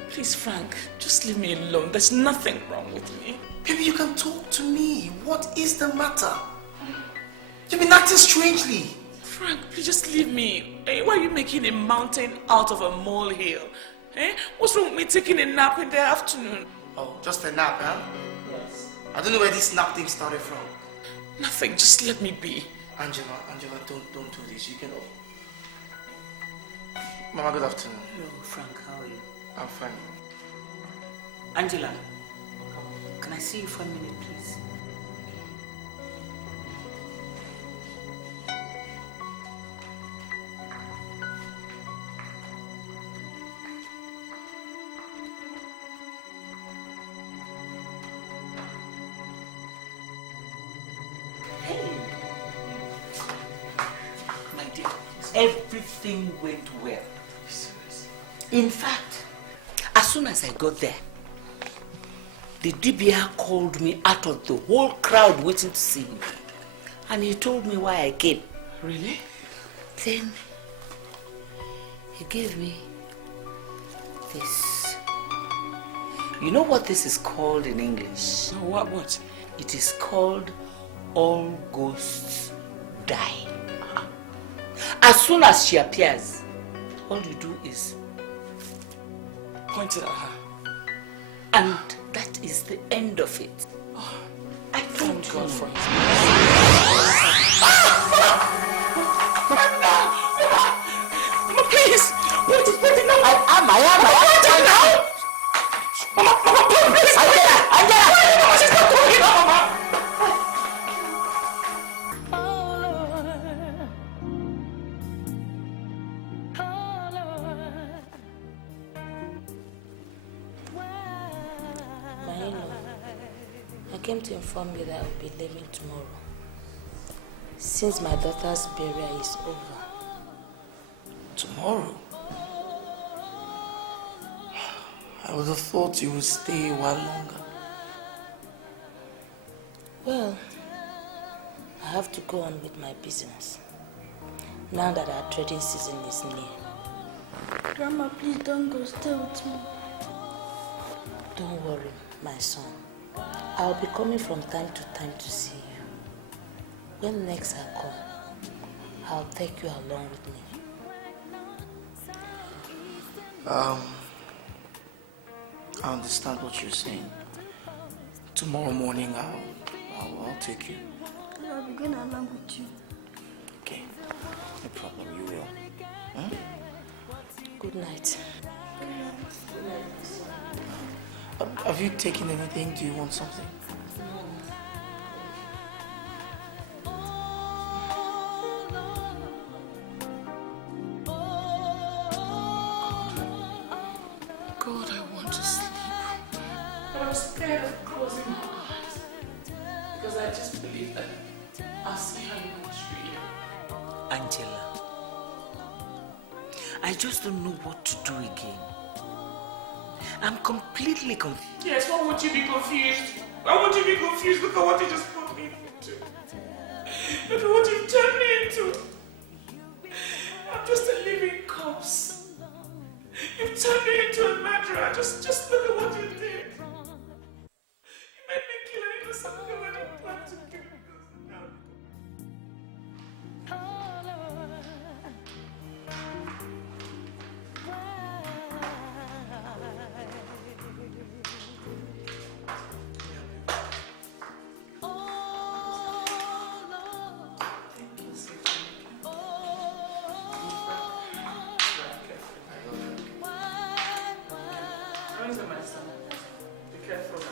Please, Frank, just leave me alone. There's nothing wrong with me. Baby, you can talk to me. What is the matter? You've been acting strangely. Frank, please just leave me. Hey, why are you making a mountain out of a molehill? Eh? What's wrong with me taking a nap in the afternoon? Oh, just a nap, huh? Yes. I don't know where this nap thing started from. Nothing, just let me be. Angela, don't do this. You can... Mama, good afternoon. Hello, Frank, how are you? I'm fine. Angela, can I see you for a minute, please? My dear, everything went well. In fact, as soon as I got there, the DBR called me out of the whole crowd waiting to see me. And he told me why I came. Really? Then he gave me this. You know what this is called in English? No, what? It is called All Ghosts Die. As soon as she appears, all you do is point it at her. And that is the end of it. Oh, I thank God for it. Please! What is it now? I am. Mama, please! Angela! Mama, she's not talking now, Mama! I came to inform you that I will be leaving tomorrow, since my daughter's burial is over. Tomorrow? I would have thought you would stay a while longer. Well, I have to go on with my business, now that our trading season is near. Grandma, please don't go. Stay with me. Don't worry, my son. I'll be coming from time to time to see you. When next I come, I'll take you along with me. I understand what you're saying. Tomorrow morning, I'll take you. I'll be going along with you. Okay, no problem, you will. Good night. Good night. Have you taken anything? Do you want something? God, I want to sleep. But I'm scared of closing my eyes. Because I just believe that I'll see her in Nigeria. Angela, I just don't know what to do again. I'm completely confused. Yes, why would you be confused? Why would you be confused? Look at what you just put me into. Look at what you've turned me into. I'm just a living corpse. You've turned me into a murderer. Just look at what you did. You made me kill an innocent girl. I didn't plan to kill an innocent girl. Be careful now.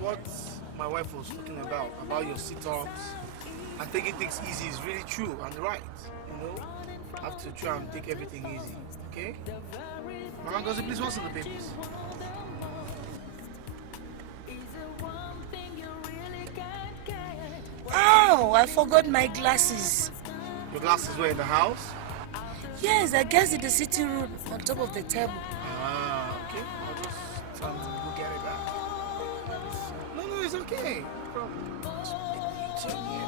What my wife was talking about your sit-ups and taking things easy is really true and right, you know? I have to try and take everything easy, okay? Mama Ngozi, please, what's in the papers? Oh, I forgot my glasses. Your glasses were in the house? Yes, I guess in the sitting room on top of the table. Ah, okay. I'll just try to go get it back. No, it's okay. No problem. Just make me turn here.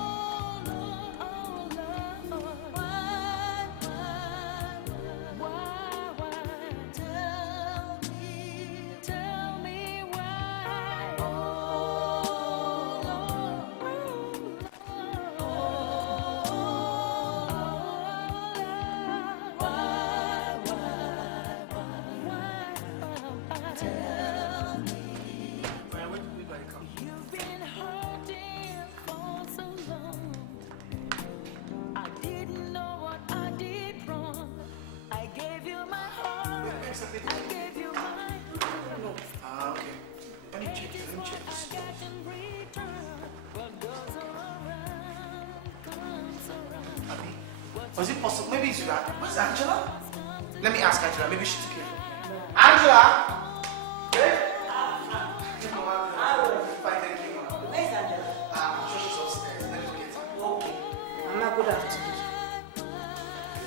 Was it possible? Maybe it's that. Where's Angela? Let me ask Angela. Maybe she took it. Angela! Where? Where's Angela? I'm sure she's upstairs. Let me get her. Okay. Mama, good afternoon.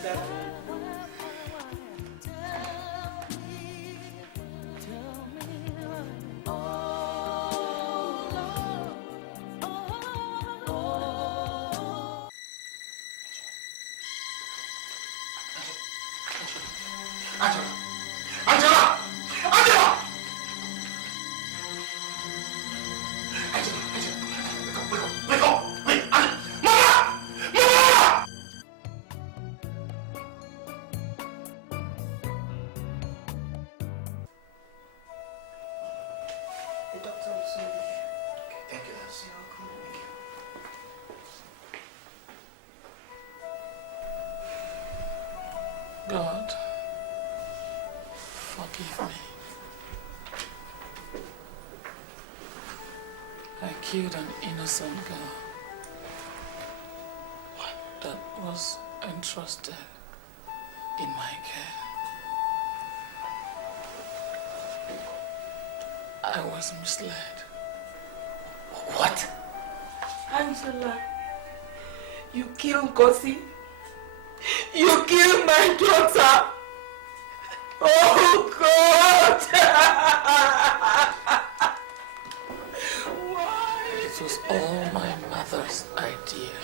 Good afternoon. Angela! Angela! Angela! Wake up! Wait, Angela! Mama! Mama! The doctor will soon be here. Okay, thank you, Nancy. Thank you. God, forgive me. I killed an innocent girl that was entrusted in my care. I was misled. What? Angela, you killed Ngozi. You killed my daughter. Oh God! Why? It was all my mother's idea.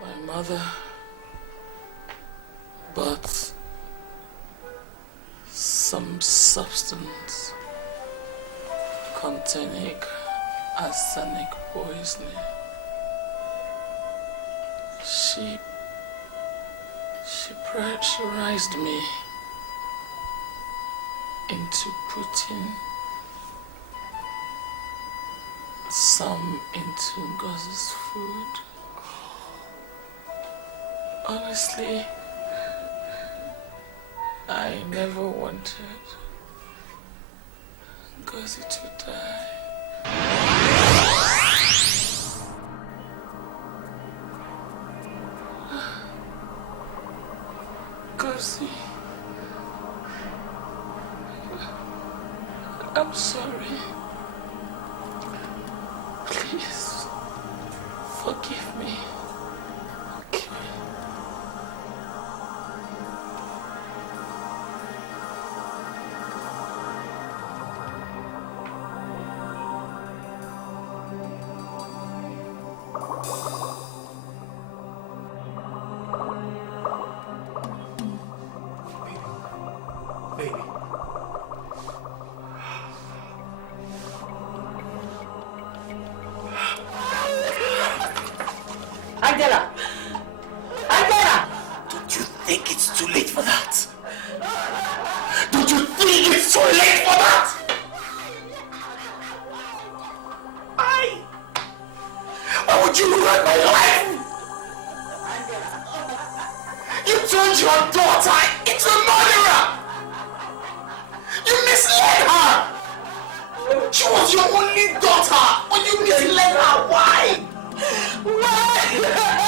My mother bought some substance containing arsenic poisoning. She She pressurized me into putting some into Ngozi's food. Honestly, I never wanted Ngozi to die. Ngozi, I'm sorry. Please, forgive me. Okay. Baby. Angela! Angela! Don't you think it's too late for that? Don't you think it's too late for that? Why would you ruin my life? You turned your daughter into a murderer! You misled her! She was your only daughter, but you misled her. Why? Why?